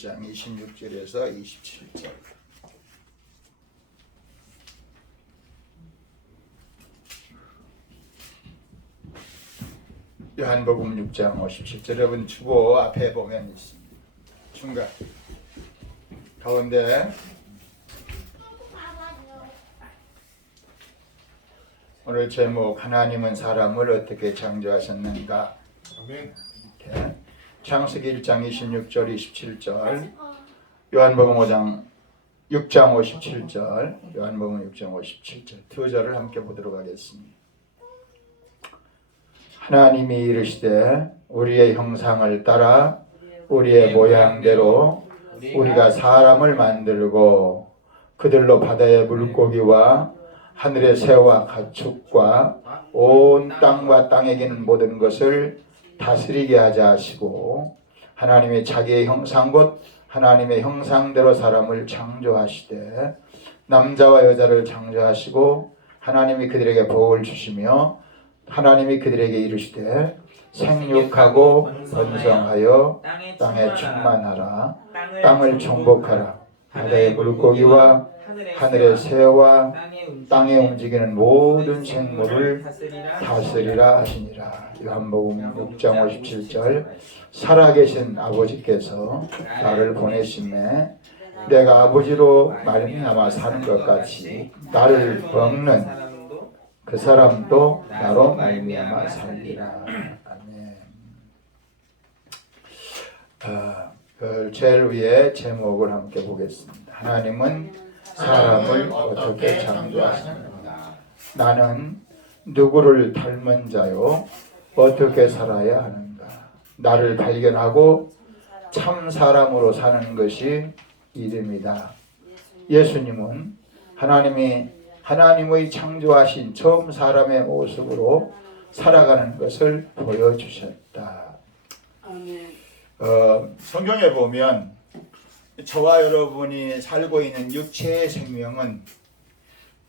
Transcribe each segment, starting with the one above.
1장 26절에서 27절. 요한복음 6장 57절. 여러분 주보 앞에 보면 있습니다. 중간 가운데 오늘 제목 하나님은 사람을 어떻게 창조하셨는가. 아멘. 이렇게 창세기 1장 26절 27절, 요한복음 6장 57절, 요한복음 6장 57절 두 절을 함께 보도록 하겠습니다. 하나님이 이르시되 우리의 형상을 따라 우리의 모양대로 우리가 사람을 만들고 그들로 바다의 물고기와 하늘의 새와 가축과 온 땅과 땅에 기는 모든 것을 다스리게 하자 하시고, 하나님이 자기의 형상 곧 하나님의 형상대로 사람을 창조하시되 남자와 여자를 창조하시고 하나님이 그들에게 복을 주시며 하나님이 그들에게 이르시되 생육하고 번성하여 땅에 충만하라. 땅을 정복하라. 바다의 물고기와 하늘의 새와 땅에 움직이는 모든 생물을 다스리라 하시니라. 요한복음 6장 57절. 살아계신 아버지께서 나를 보내심에 내가 아버지로 말미암아 사는 것 같이 나를 먹는 그 사람도 나로 말미암아 살리라. 아멘. 제일 위에 제목을 함께 보겠습니다. 하나님은 사람을 어떻게 창조하셨는가. 나는 누구를 닮은 자요 어떻게 살아야 하는가. 나를 발견하고 참 사람으로 사는 것이 이름이다. 예수님은 하나님의 창조하신 처음 사람의 모습으로 살아가는 것을 보여주셨다. 성경에 보면 저와 여러분이 살고 있는 육체의 생명은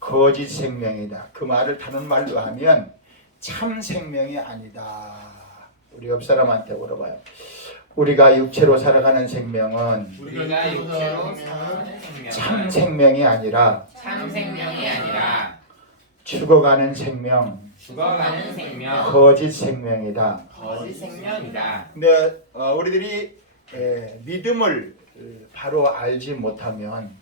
거짓 생명이다. 그 말을 다른 말로 하면 참 생명이 아니다. 우리 옆 사람한테 물어봐요. 우리가 육체로 살아가는 생명은 참 생명이 아니라 죽어가는 생명, 거짓 생명이다. 근데 우리들이 믿음을 바로 알지 못하면,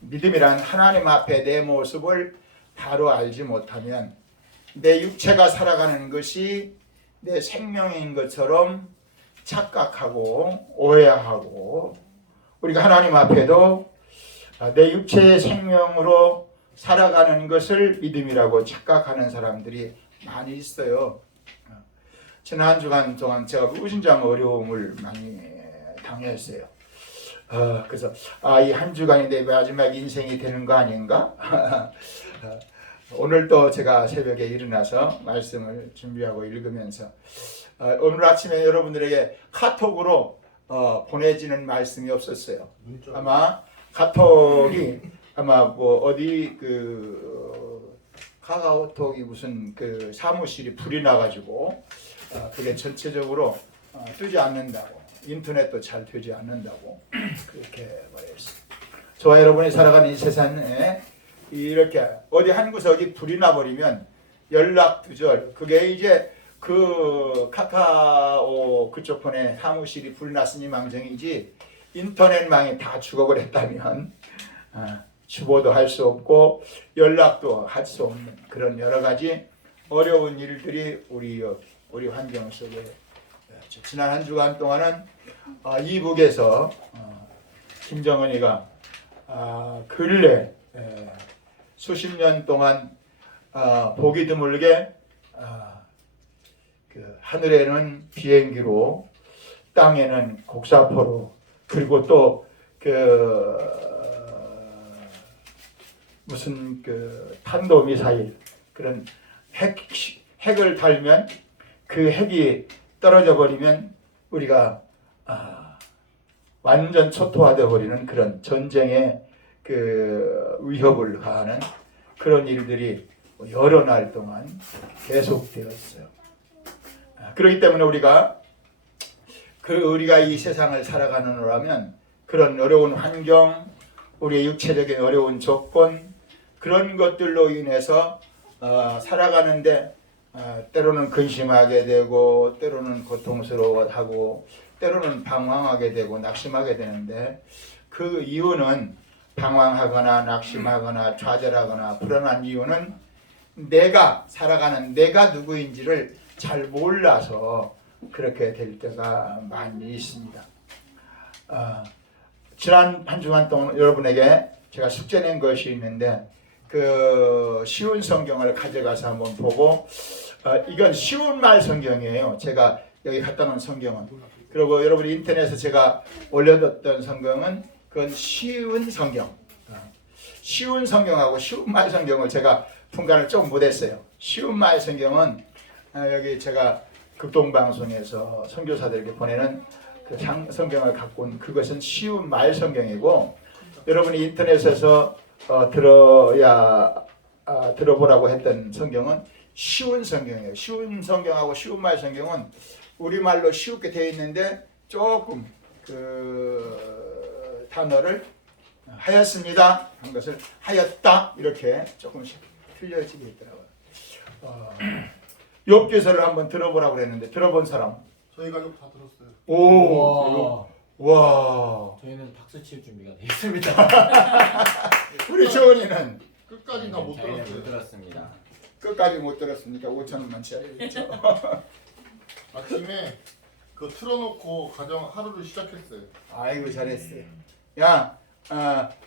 믿음이란 하나님 앞에 내 모습을 바로 알지 못하면 내 육체가 살아가는 것이 내 생명인 것처럼 착각하고 오해하고, 우리가 하나님 앞에도 내 육체의 생명으로 살아가는 것을 믿음이라고 착각하는 사람들이 많이 있어요. 지난 한 주간 동안 제가 무진장 어려움을 많이 당했어요. 그래서 이 한 주간이 내 마지막 인생이 되는 거 아닌가? 오늘 또 제가 새벽에 일어나서 말씀을 준비하고 읽으면서 오늘 아침에 여러분들에게 카톡으로 보내지는 말씀이 없었어요. 아마 카톡이 뭐 어디 카카오톡이 무슨 사무실이 불이 나가지고 그게 전체적으로 뜨지 않는다고, 인터넷도 잘 되지 않는다고 그렇게 말했어요. 저와 여러분이 살아가는 이 세상에 이렇게 어디 한 구석이 불이 나버리면 연락 두절, 그게 이제 그 카카오 그쪽 폰에 사무실이 불 났으니 망정이지 인터넷망이 다 죽어버렸다면 주보도 할 수 없고 연락도 할 수 없는 그런 여러 가지 어려운 일들이 우리 환경 속에. 지난 한 주간 동안은 이북에서 김정은이가 근래 수십 년 동안 보기 드물게 하늘에는 비행기로, 땅에는 곡사포로, 그리고 또 무슨 탄도미사일, 그런 핵을 달면 그 핵이 떨어져 버리면 우리가 완전 초토화되어 버리는 그런 전쟁의 위협을 가하는 그런 일들이 여러 날 동안 계속되었어요. 그렇기 때문에 우리가 이 세상을 살아가는 거라면 그런 어려운 환경, 우리의 육체적인 어려운 조건, 그런 것들로 인해서 살아가는데 때로는 근심하게 되고 때로는 고통스러워하고 때로는 방황하게 되고 낙심하게 되는데, 그 이유는 방황하거나 낙심하거나 좌절하거나 불안한 이유는 내가 살아가는 내가 누구인지를 잘 몰라서 그렇게 될 때가 많이 있습니다. 지난 한 주간 동안 여러분에게 제가 숙제 낸 것이 있는데, 그 쉬운 성경을 가져가서 한번 보고, 이건 쉬운 말 성경이에요. 제가 여기 갖다 놓은 성경은. 그리고 여러분이 인터넷에 제가 올려뒀던 성경은 그건 쉬운 성경. 쉬운 성경하고 쉬운 말 성경을 제가 분간을 좀 못했어요. 쉬운 말 성경은 여기 제가 극동방송에서 선교사들에게 보내는 그 성경을 갖고 온 그것은 쉬운 말 성경이고, 여러분이 인터넷에서 들어보라고 했던 성경은 쉬운 성경이에요. 쉬운 성경하고 쉬운 말 성경은 우리말로 쉽게 되어 있는데 조금 그 단어를 하였습니다 한 것을 하였다 이렇게 조금씩 틀려지게 있더라고요. 욥기서를 한번 들어보라고 그랬는데 들어본 사람? 저희 가족 다 들었어요. 오, 와. 저희는 박수 칠 준비가 되어 있습니다. 우리 조은이는 끝까지 다 못 저희는 들었어요. 못 들었습니다. 끝까지 못 들었으니까 5,000원만 쳐야겠죠. 아침에 그 틀어놓고 가정 하루를 시작했어요. 아이고 잘했어요. 야,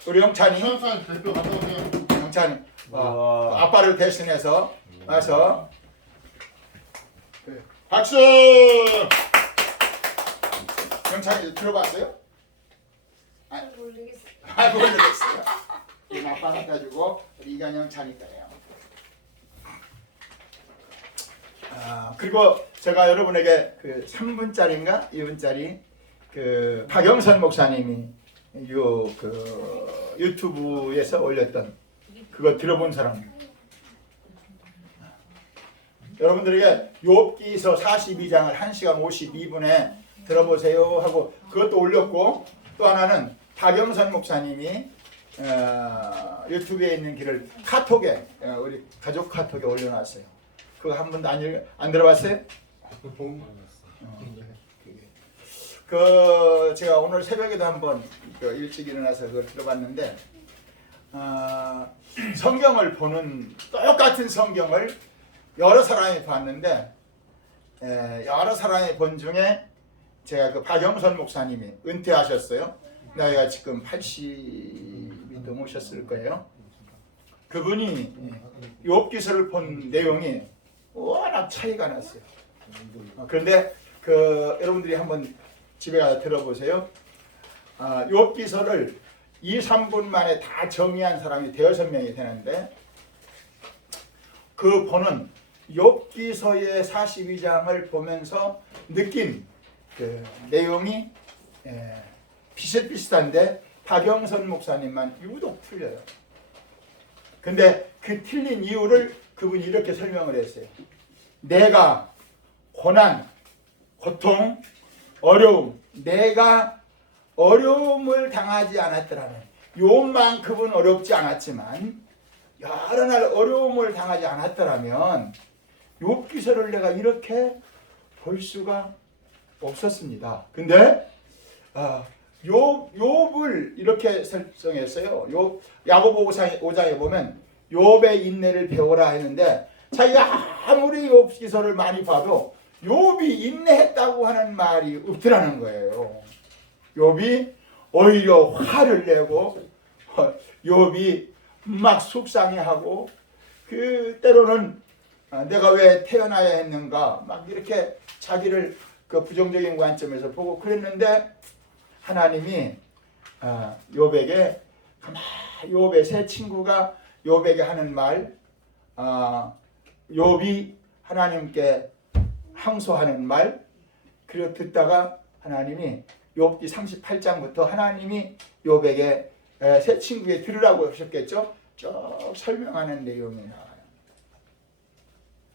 우리 영찬이, 수영산 대표 갔다 오세요. 영찬이, 우와. 아빠를 대신해서 와서 그래. 박수. 영찬이 들어봤어요? 모르겠어요. 모르겠어요. 이 아빠 갖다 주고 우리 이간영 찬이가요. 그리고 제가 여러분에게 그 3분짜리인가 2분짜리 그 박영선 목사님이 그 유튜브에서 올렸던 그거 들어본 사람? 여러분들에게 욥기서 42장을 1시간 52분에 들어보세요 하고 그것도 올렸고, 또 하나는 박영선 목사님이 유튜브에 있는 글을 카톡에 우리 가족 카톡에 올려놨어요. 그거 한 번도 안 들어봤어요? 그 제가 오늘 새벽에도 한번 일찍 일어나서 그걸 들어봤는데, 성경을 보는 똑같은 성경을 여러 사람이 봤는데, 여러 사람이 본 중에 제가 그 박영선 목사님이 은퇴하셨어요. 나이가 지금 80이 넘으셨을 거예요. 그분이 욥기서를 본 내용이 워낙 차이가 났어요. 그런데 여러분들이 한번 집에 가서 들어보세요. 욥기서를 2, 3분 만에 다 정리한 사람이 6명이 되는데, 그 보는 욥기서의 42장을 보면서 느낀 그 내용이 비슷비슷한데 박영선 목사님만 유독 틀려요. 근데 그 틀린 이유를 그분이 이렇게 설명을 했어요. 내가 고난, 고통, 어려움, 내가 어려움을 당하지 않았더라면, 욥만큼은 어렵지 않았지만 여러 날 어려움을 당하지 않았더라면 욥기서를 내가 이렇게 볼 수가 없었습니다. 근데 욥을 이렇게 설정했어요. 야고보 5장에 보면 욥의 인내를 배워라 했는데, 자기가 아무리 욥기서를 많이 봐도 욥이 인내했다고 하는 말이 없더라는 거예요. 욥이 오히려 화를 내고 욥이 막 속상해하고 때로는 내가 왜 태어나야 했는가 막 이렇게 자기를 그 부정적인 관점에서 보고 그랬는데, 하나님이 욥에게 욥의 세 친구가 욥에게 하는 말, 욥이 하나님께 항소하는 말, 그리고 듣다가 하나님이 욥기 38장부터 하나님이 욥에게 세 친구에 들으라고 하셨겠죠. 쭉 설명하는 내용이 나와요.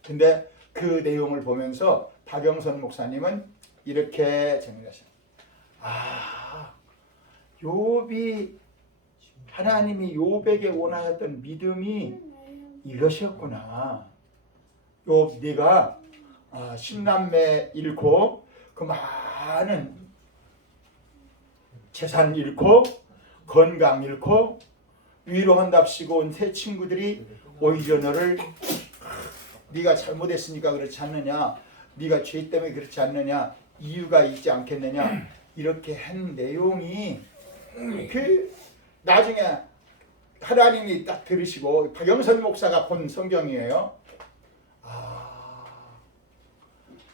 근데 그 내용을 보면서 박영선 목사님은 이렇게 정리하셨어요. 욥이 하나님이 욥에게 원하셨던 믿음이 이것이었구나. 욥 네가 십남매 잃고 그 많은 재산 잃고 건강 잃고 위로한답시고 온 세 친구들이 오히려 너를 네가 잘못했으니까 그렇지 않느냐, 네가 죄 때문에 그렇지 않느냐, 이유가 있지 않겠느냐, 이렇게 한 내용이 그 나중에 하나님이 딱 들으시고 박영선 목사가 본 성경이에요.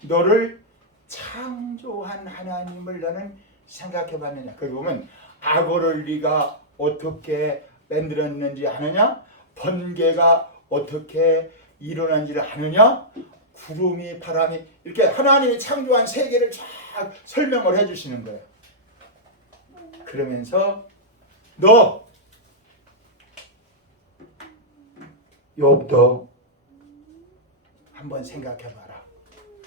너를 창조한 하나님을 너는 생각해 봤느냐. 거기 보면 악어를 네가 어떻게 만들었는지 아느냐, 번개가 어떻게 일어난지를 아느냐, 구름이 바람이, 이렇게 하나님이 창조한 세계를 쫙 설명을 해주시는 거예요. 그러면서 너 욥도 한번 생각해 봐라.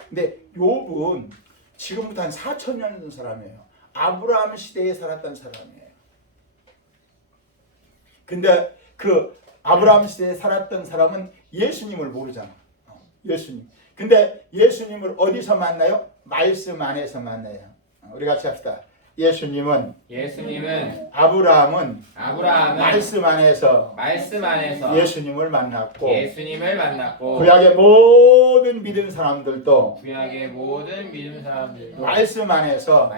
근데 욥은 지금부터 한 4,000년 전 사람이에요. 아브라함 시대에 살았던 사람이에요. 근데 그 아브라함 시대에 살았던 사람은 예수님을 모르잖아. 예수님. 근데 예수님을 어디서 만나요? 말씀 안에서 만나요. 우리 같이 합시다. 예수님은 아브라함은 말씀 안에서 예수님을 만났고 구약의 모든 믿은 사람들도 말씀 안에서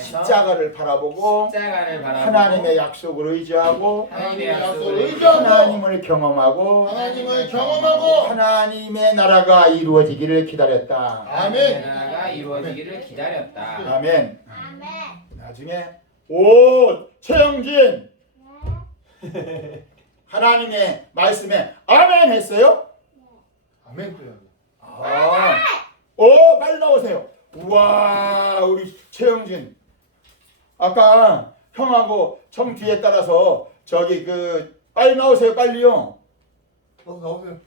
십자가를 바라보고 하나님의 약속을 의지하고 하나님을 경험하고 하나님의 나라가 이루어지기를 기다렸다. 아멘. 아멘. 나중에 오 최영진 하나님의 말씀에 아멘 했어요? 아멘 해야죠. 오 빨리 나오세요. 우와 우리 최영진 아까 형하고 정 뒤에 따라서 저기 그 빨리 나오세요. 빨리요. 나오세요.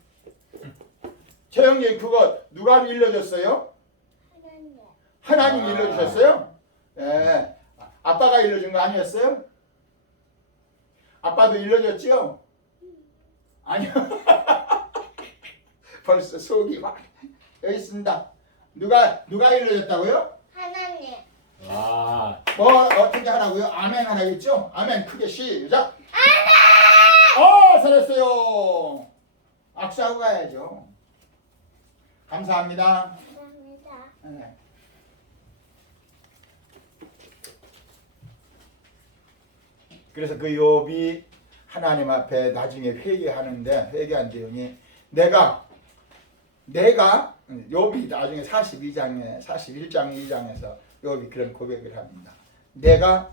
최영진 그거 누가 일러줬어요? 하나님 일러주셨어요? 네. 아빠가 일러준 거 아니었어요? 아빠도 일러줬죠? 아니요. 벌써 속이 막 여기 있습니다. 누가 일러줬다고요? 하나님. 뭐 어떻게 하라고요? 아멘 하라겠죠? 아멘 크게 시작. 아멘. 잘했어요. 악수하고 가야죠. 감사합니다. 감사합니다. 네. 그래서 그 욥이 하나님 앞에 나중에 회개하는데 회개한 내용이 내가 욥이 나중에 41장 2장에서 욥이 그런 고백을 합니다. 내가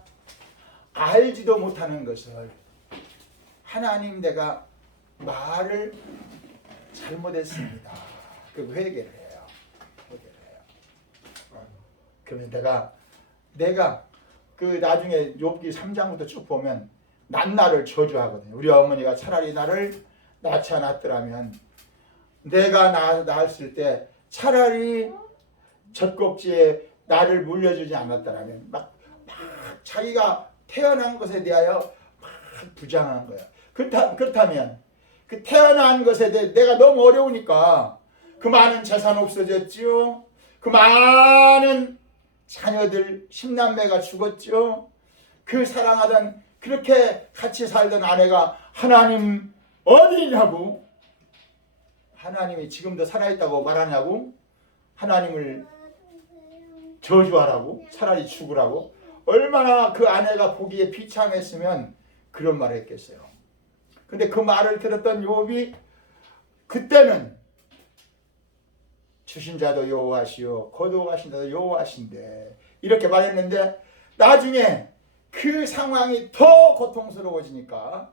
알지도 못하는 것을 하나님 내가 말을 잘못했습니다. 그 회개를 해요. 그러면 내가 그 나중에 욥기 3장부터 쭉 보면 난나를 저주하거든요. 우리 어머니가 차라리 나를 낳지 않았더라면 내가 낳았을 때 차라리 젖꼭지에 나를 물려주지 않았더라면 막 자기가 태어난 것에 대하여 막 부장한 거야. 그렇다면 그 태어난 것에 대해 내가 너무 어려우니까 그 많은 재산 없어졌지요. 그 많은 자녀들 10남매가 죽었죠. 그 사랑하던 그렇게 같이 살던 아내가 하나님 어디냐고, 하나님이 지금도 살아있다고 말하냐고, 하나님을 저주하라고, 차라리 죽으라고. 얼마나 그 아내가 보기에 비참했으면 그런 말을 했겠어요. 근데 그 말을 들었던 욥이 그때는 주신 자도 여호와시요 거두어가신 자도 여호와신데 이렇게 말했는데 나중에 그 상황이 더 고통스러워지니까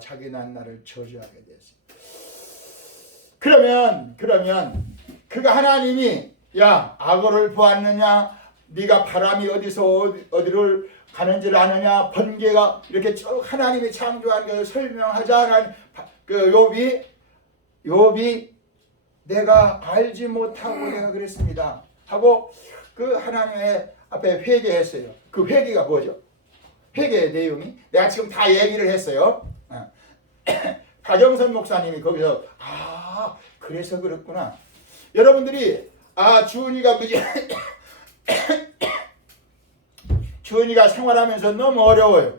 자기 난나를 저주하게 됐어요. 그러면 그가 하나님이 야 악어를 보았느냐, 네가 바람이 어디를 가는지를 아느냐, 번개가 이렇게 쭉 하나님이 창조한 것을 설명하자. 그 욥이 내가 알지 못하고 내가 그랬습니다 하고 그 하나님의 앞에 회개했어요. 그 회개가 뭐죠? 회개의 내용이 내가 지금 다 얘기를 했어요. 박영선 목사님이 거기서 그래서 그렇구나. 여러분들이 주은이가 주은이가 생활하면서 너무 어려워요.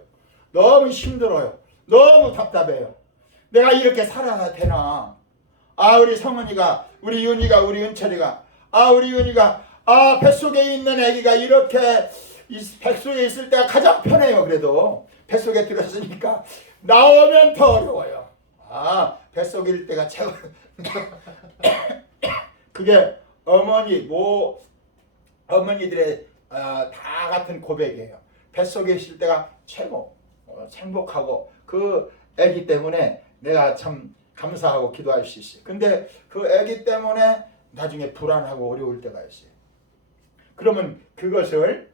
너무 힘들어요. 너무 답답해요. 내가 이렇게 살아야 되나? 우리 성은이가, 우리 윤이가, 우리 은철이가, 우리 윤이가, 뱃속에 있는 아기가 이렇게 뱃속에 있을 때가 가장 편해요. 그래도 뱃속에 들어있으니까 나오면 더 어려워요. 뱃속일 때가 최고. 그게 어머니들의 다 같은 고백이에요. 뱃속에 있을 때가 최고 행복하고 그 아기 때문에 내가 참 감사하고 기도할 수 있어요. 근데 그 아기 때문에 나중에 불안하고 어려울 때가 있어요. 그러면 그것을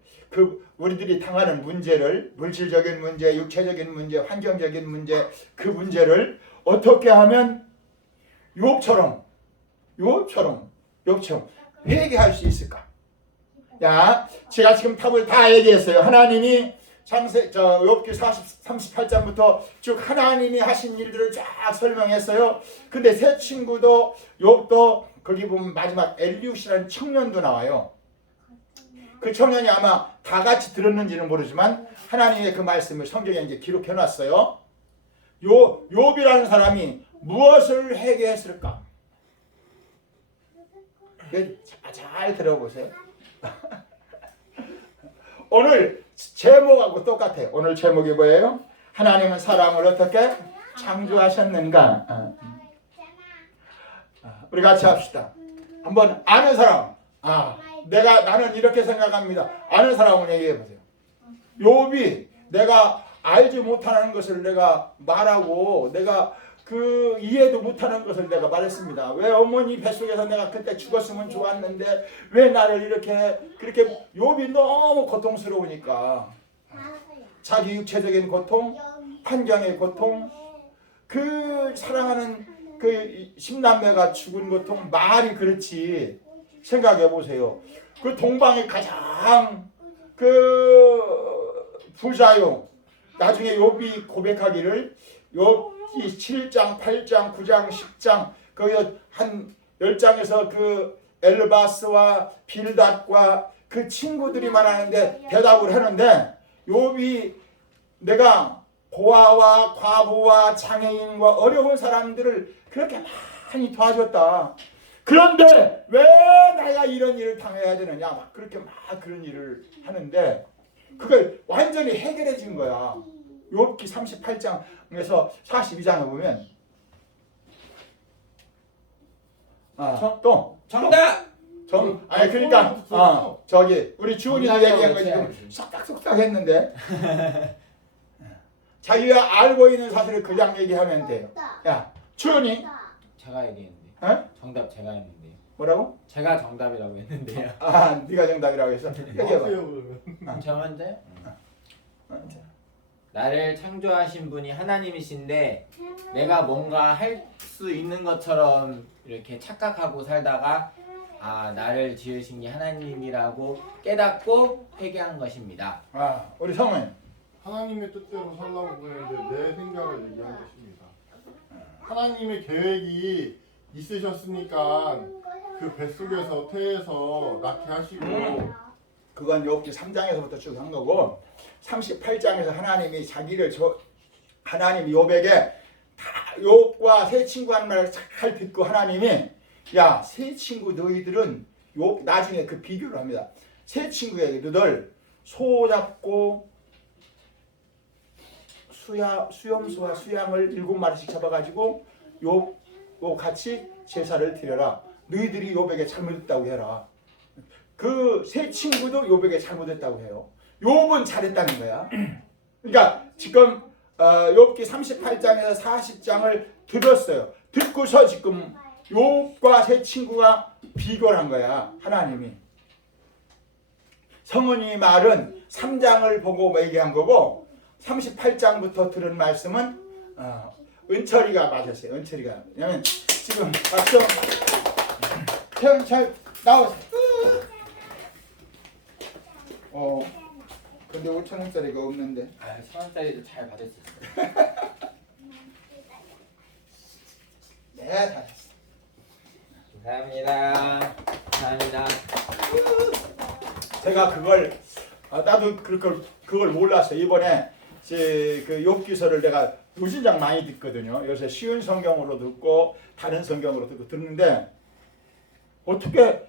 우리들이 당하는 문제를, 물질적인 문제, 육체적인 문제, 환경적인 문제, 그 문제를 어떻게 하면 욥처럼 회개할 수 있을까? 제가 지금 답을 다 얘기했어요. 하나님이 욥기 38장부터 쭉 하나님이 하신 일들을 쫙 설명했어요. 근데 새 친구도 욥도 거기 보면 마지막 엘리웃이라는 청년도 나와요. 그 청년이 아마 다 같이 들었는지는 모르지만 하나님의 그 말씀을 성경에 이제 기록해 놨어요. 욥이라는 사람이 무엇을 회개했을까? 잘 들어보세요. 오늘 제목하고 똑같아요. 오늘 제목이 뭐예요? 하나님은 사람을 어떻게 창조하셨는가? 우리 같이 합시다. 한번 아는 사람. 나는 이렇게 생각합니다. 아는 사람을 얘기해 보세요. 욥이 내가 알지 못하는 것을 내가 말하고 내가 그 이해도 못하는 것을 내가 말했습니다. 왜 어머니 뱃속에서 내가 그때 죽었으면 좋았는데 왜 나를 이렇게 그렇게 욥이 너무 고통스러우니까 자기 육체적인 고통, 환경의 고통, 그 사랑하는 그 십남매가 죽은 고통 말이 그렇지. 생각해 보세요. 그 동방의 가장 그 부자요. 나중에 욥이 고백하기를 욥기 7장, 8장, 9장, 10장 거기 한 10장에서 그 엘바스와 빌닷과 그 친구들이 말하는데 대답을 하는데 욥이 내가 고아와 과부와 장애인과 어려운 사람들을 그렇게 많이 도와줬다. 그런데 왜 내가 이런 일을 당해야 되느냐? 막 그렇게 막 그런 일을 하는데 그걸 완전히 해결해 준 거야. 욥기 38장에서 42장에 보면 정답! 그러니까 저기 우리 주은이가 얘기한 거 지금 쏙닥쏙닥 했는데 자기가 알고 있는 사실을 그냥 얘기하면 돼요. 야, 주은이 제가 얘기했는데. 정답 제가 했는데. 뭐라고? 제가 정답이라고 했는데요. 네가 정답이라고 했어. 얘기해봐. 그러면. 저 먼저? 나를 창조하신 분이 하나님이신데 내가 뭔가 할 수 있는 것처럼 이렇게 착각하고 살다가 나를 지으신 게 하나님이라고 깨닫고 회개한 것입니다. 우리 성은 하나님의 뜻대로 살라고 그러는데 내 생각을 얘기한 것입니다. 하나님의 계획이 있으셨으니까 그 뱃속에서 태에서 낳게 하시고 그건 욥기 3장에서부터 쭉 한 거고 38장에서 하나님이 하나님이 욥에게 다 욥과 세 친구 하는 말을 잘 듣고 하나님이 야, 세 친구 너희들은 욥 나중에 그 비교를 합니다. 세 친구에게 너희들 소 잡고 수염소와 수양을 7마리씩 잡아가지고 욥 같이 제사를 드려라. 너희들이 욥에게 잘못했다고 해라. 그 세 친구도 욥에게 잘못했다고 해요. 욥은 잘했다는 거야. 그러니까 지금 욥기 38장에서 40장을 들었어요. 듣고서 지금 욥과 세 친구가 비교를 한 거야. 하나님이. 성은이 말은 3장을 보고 얘기한 거고 38장부터 들은 말씀은 은철이가 맞았어요. 은철이가. 왜냐면 지금 박수 태연 잘 나오세요. 근데 5,000원짜리가 없는데. 아, 1,000원짜리도 잘 받을 수 있어요. 네, 다 했어. 감사합니다. 감사합니다. 제가 그걸 나도 그걸 몰랐어요. 이번에 그 욥기서를 내가 무진장 많이 듣거든요. 요새 쉬운 성경으로 듣고 다른 성경으로 듣는데 어떻게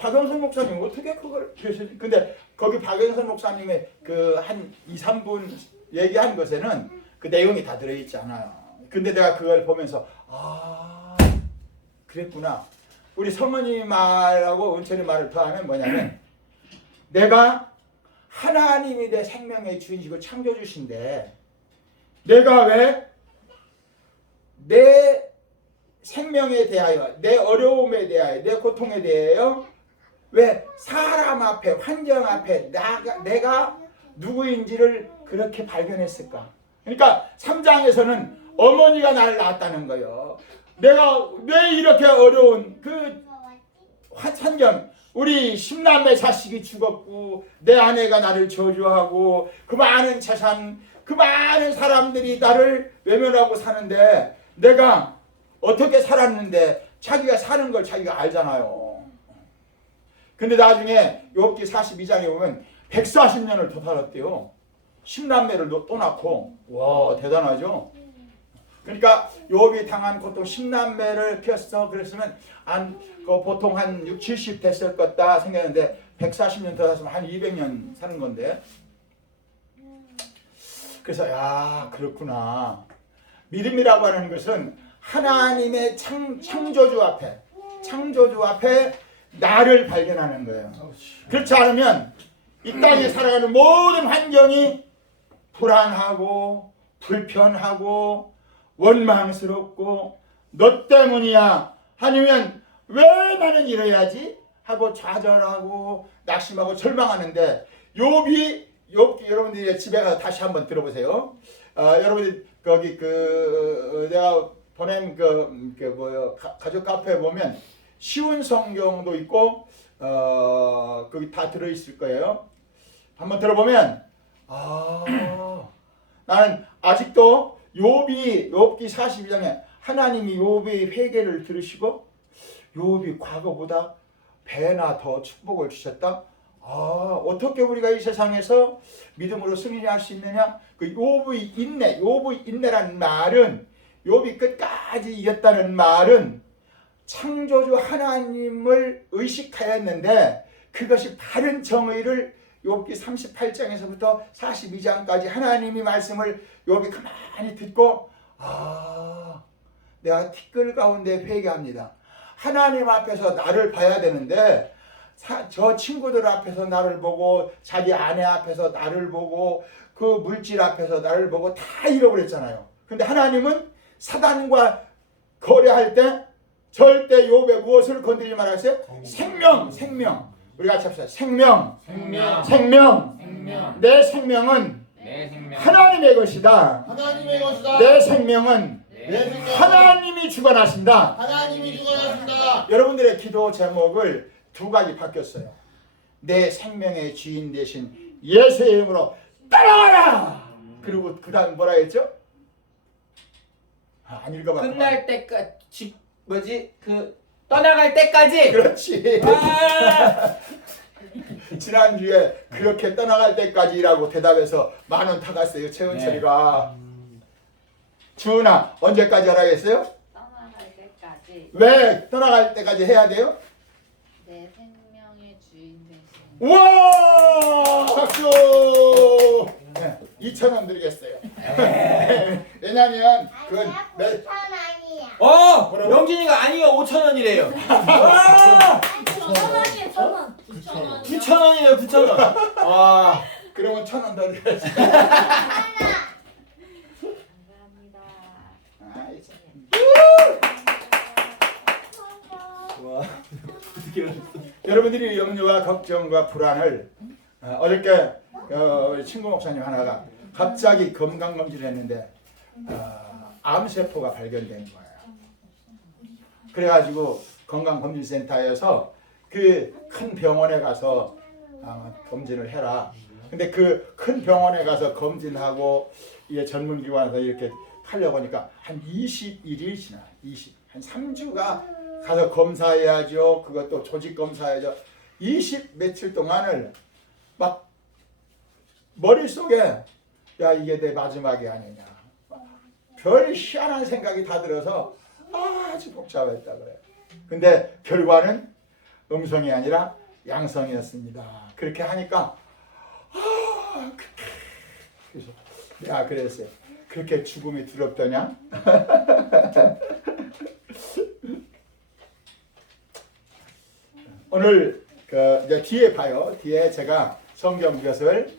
박영선 목사님 어떻게 그걸 근데 거기 박영선 목사님의 그 한 2, 3분 얘기한 것에는 그 내용이 다 들어있지 않아요. 근데 내가 그걸 보면서 그랬구나. 우리 성은이 말하고 은철이 말을 더하면 뭐냐면 내가 하나님이 내 생명의 주인이시고 창조주신데 내가 왜 내 생명에 대하여 내 어려움에 대하여 내 고통에 대하여 왜 사람 앞에 환경 앞에 내가 누구인지를 그렇게 발견했을까? 그러니까 3장에서는 어머니가 나를 낳았다는 거예요. 내가 왜 이렇게 어려운 그 환경 우리 10남매 자식이 죽었고 내 아내가 나를 저주하고 그 많은 재산 그 많은 사람들이 나를 외면하고 사는데 내가 어떻게 살았는데 자기가 사는 걸 자기가 알잖아요. 근데 나중에 욥기 42장에 보면 140년을 더 살았대요. 10남매를 또 낳고 와 대단하죠. 그러니까 욥이 당한 고통 10남매를 피웠어 그랬으면 보통 한 6, 70 됐을 거다 생각했는데 140년 더 살았으면 한 200년 사는 건데 그래서 야 그렇구나. 믿음이라고 하는 것은 하나님의 창조주 앞에 나를 발견하는 거예요. 그렇지 않으면 이 땅에 살아가는 모든 환경이 불안하고 불편하고 원망스럽고 너 때문이야 아니면 왜 나는 이래야지 하고 좌절하고 낙심하고 절망하는데 욥기 여러분들이 집에 가서 다시 한번 들어보세요. 여러분들 거기 내가 보낸 가족 카페에 보면 쉬운 성경도 있고 거기 다 들어 있을 거예요. 한번 들어보면 나는 아직도 욥기 42장에 하나님이 욥의 회개를 들으시고 욥이 과거보다 배나 더 축복을 주셨다. 어떻게 우리가 이 세상에서 믿음으로 승리할 수 있느냐? 그 욥의 인내라는 말은 욥이 끝까지 이겼다는 말은 창조주 하나님을 의식하였는데 그것이 바른 정의를 욥기 38장에서부터 42장까지 하나님이 말씀을 욥이 가만히 듣고 내가 티끌 가운데 회개합니다. 하나님 앞에서 나를 봐야 되는데 저 친구들 앞에서 나를 보고 자기 아내 앞에서 나를 보고 그 물질 앞에서 나를 보고 다 잃어버렸잖아요. 근데 하나님은 사단과 거래할 때 절대 욥의 무엇을 건드리지 말았어요? 생명. 우리 같이 합시다. 생명. 내 생명은 하나님의 것이다. 내 생명은 하나님이 주관하신다. 여러분들의 기도 제목을 두 가지 바뀌었어요. 내 생명의 주인 되신 예수의 이름으로 따라와라. 그리고 그 다음 뭐라 했죠? 안 읽어봐. 끝날 때까지 떠나갈 때까지. 그렇지. 지난주에 그렇게 떠나갈 때까지라고 대답해서 10,000원 타갔어요. 최은철이가. 주은아 언제까지 하라고 했어요? 떠나갈 때까지. 왜 떠나갈 때까지 해야 돼요? 내 생명의 주인 되신. 우와 박수. 네, 2,000원 드리겠어요. 왜냐면 그건 아니야. 영진이가 아니요 5,000원이래요. 1,000원. 9,000원이래요 9,000원. 와. 그러면 1,000원 더 드려야지. 감사합니다. 와. 여러분들이 염려와 걱정과 불안을 어저께 친구 목사님 하나가 갑자기 건강검진을 했는데 암세포가 발견된 거예요. 그래가지고 건강검진센터에서 그 큰 병원에 가서 검진을 해라. 근데 그 큰 병원에 가서 검진하고 이 전문기관에서 이렇게 하려고 하니까 한 21일 지나. 한 3주가 가서 검사해야죠. 그것도 조직 검사해야죠. 20 며칠 동안을 막 머릿속에 야 이게 내 마지막이 아니냐. 별 희한한 생각이 다 들어서 아주 복잡했다 그래요. 근데 결과는 음성이 아니라 양성이었습니다. 그렇게 하니까 그래서 내가 그랬어요. 그렇게 죽음이 두렵더냐? 오늘 이제 뒤에 봐요. 뒤에 제가 성경 것을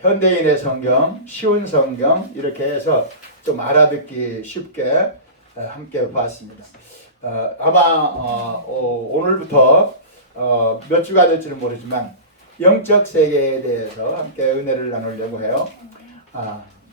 현대인의 성경, 쉬운 성경 이렇게 해서 좀 알아듣기 쉽게 함께 봤습니다. 아마 오늘부터 몇 주가 될지는 모르지만 영적 세계에 대해서 함께 은혜를 나누려고 해요.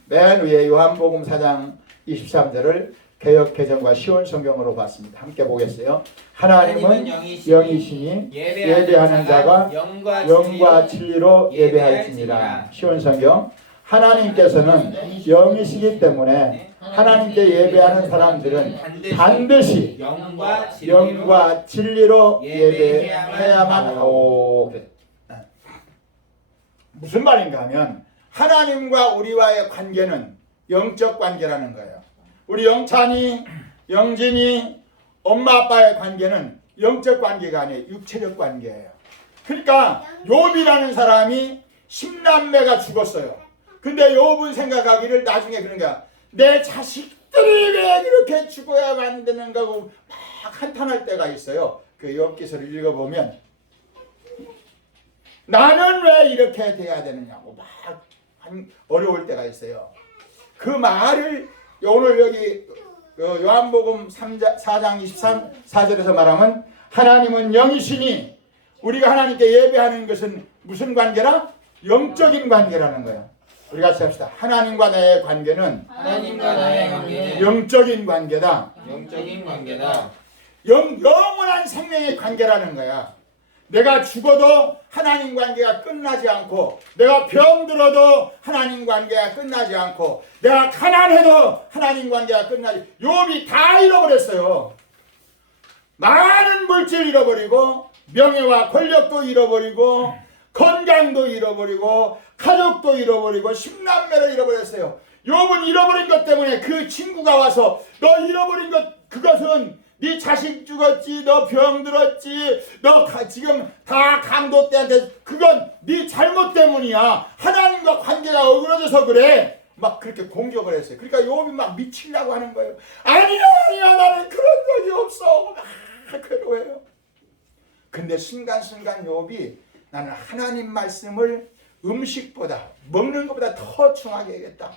맨 위에 요한복음 4장 23절을 개역 개정과 쉬운 성경으로 봤습니다. 함께 보겠어요. 하나님은 영이시니 예배하는 자가 영과 진리로 예배할지니라. 쉬운 성경. 하나님께서는 영이시기 때문에 하나님께 예배하는 사람들은 반드시 영과 진리로 예배해야만 하오. 무슨 말인가 하면 하나님과 우리와의 관계는 영적 관계라는 거예요. 우리 영찬이, 영진이, 엄마 아빠의 관계는 영적 관계가 아니에요. 육체적 관계예요. 그러니까 욥이라는 사람이 10남매가 죽었어요. 근데 욥은 생각하기를 나중에 그런 거야. 내 자식들이 왜 이렇게 죽어야 만드는가 하고 막 한탄할 때가 있어요. 그 욥기서를 읽어보면 나는 왜 이렇게 돼야 되느냐고 막 어려울 때가 있어요. 그 말을 오늘 여기 요한복음 4장 24절에서 말하면 하나님은 영이시니 우리가 하나님께 예배하는 것은 무슨 관계라? 영적인 관계라는 거예요. 우리 같이 합시다. 하나님과 나의 관계는 영적인 관계다. 영원한 생명의 관계라는 거야. 내가 죽어도 하나님 관계가 끝나지 않고, 내가 병들어도 하나님 관계가 끝나지 않고, 내가 가난해도 하나님 관계가 끝나지. 욥이 다 잃어버렸어요. 많은 물질 잃어버리고, 명예와 권력도 잃어버리고, 건강도 잃어버리고, 가족도 잃어버리고, 10남매를 잃어버렸어요. 욥은 잃어버린 것 때문에 그 친구가 와서 너 잃어버린 것 그것은 네 자식 죽었지, 너 병들었지, 너 지금 다 강도 때한테 그건 네 잘못 때문이야. 하나님과 관계가 어그러져서 그래. 막 그렇게 공격을 했어요. 그러니까 욥이 막 미치려고 하는 거예요. 아니야 나는 그런 적이 없어. 막 괴로워해요. 근데 순간순간 욥이 나는 하나님 말씀을 음식보다 먹는 것보다 더 중하게 해야겠다.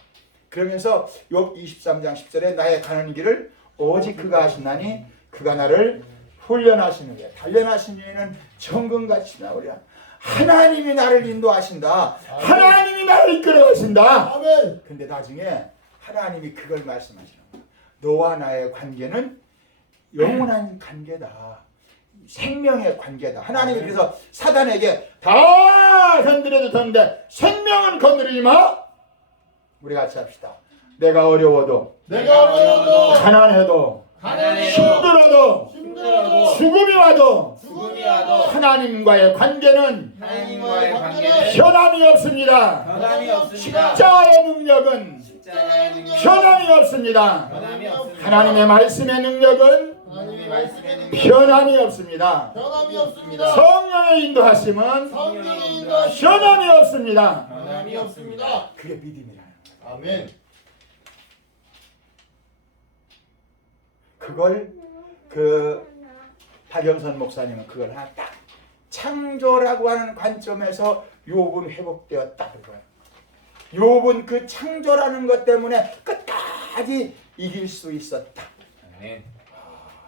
그러면서 욥 23장 10절에 나의 가는 길을 오직 그가 하시나니 그가 나를 훈련하시는 거야. 단련하신 이는 정금같이 나오랴. 하나님이 나를 인도하신다. 하나님이 나를 이끌어가신다. 아멘. 근데 나중에 하나님이 그걸 말씀하시는 거야. 너와 나의 관계는 영원한 관계다. 생명의 관계다. 하나님이 그래서 사단에게 다 건드려도 되는데 생명은 건드리지 마. 우리 같이 합시다. 내가 어려워도 가난해도 힘들어도 죽음이 와도 하나님과의 관계는 변함이 없습니다. 십자가의 능력은 변함이 없습니다. 하나님의 말씀의 능력은 변함이 없습니다. 성령의 인도하심은 변함이 없습니다. 그게 믿음이라는 거예요. 아멘. 그걸 박영선 목사님은 그걸 하나 딱 창조라고 하는 관점에서 욥은 회복되었다 그거예요. 욥은 그 창조라는 것 때문에 끝까지 이길 수 있었다. 아멘.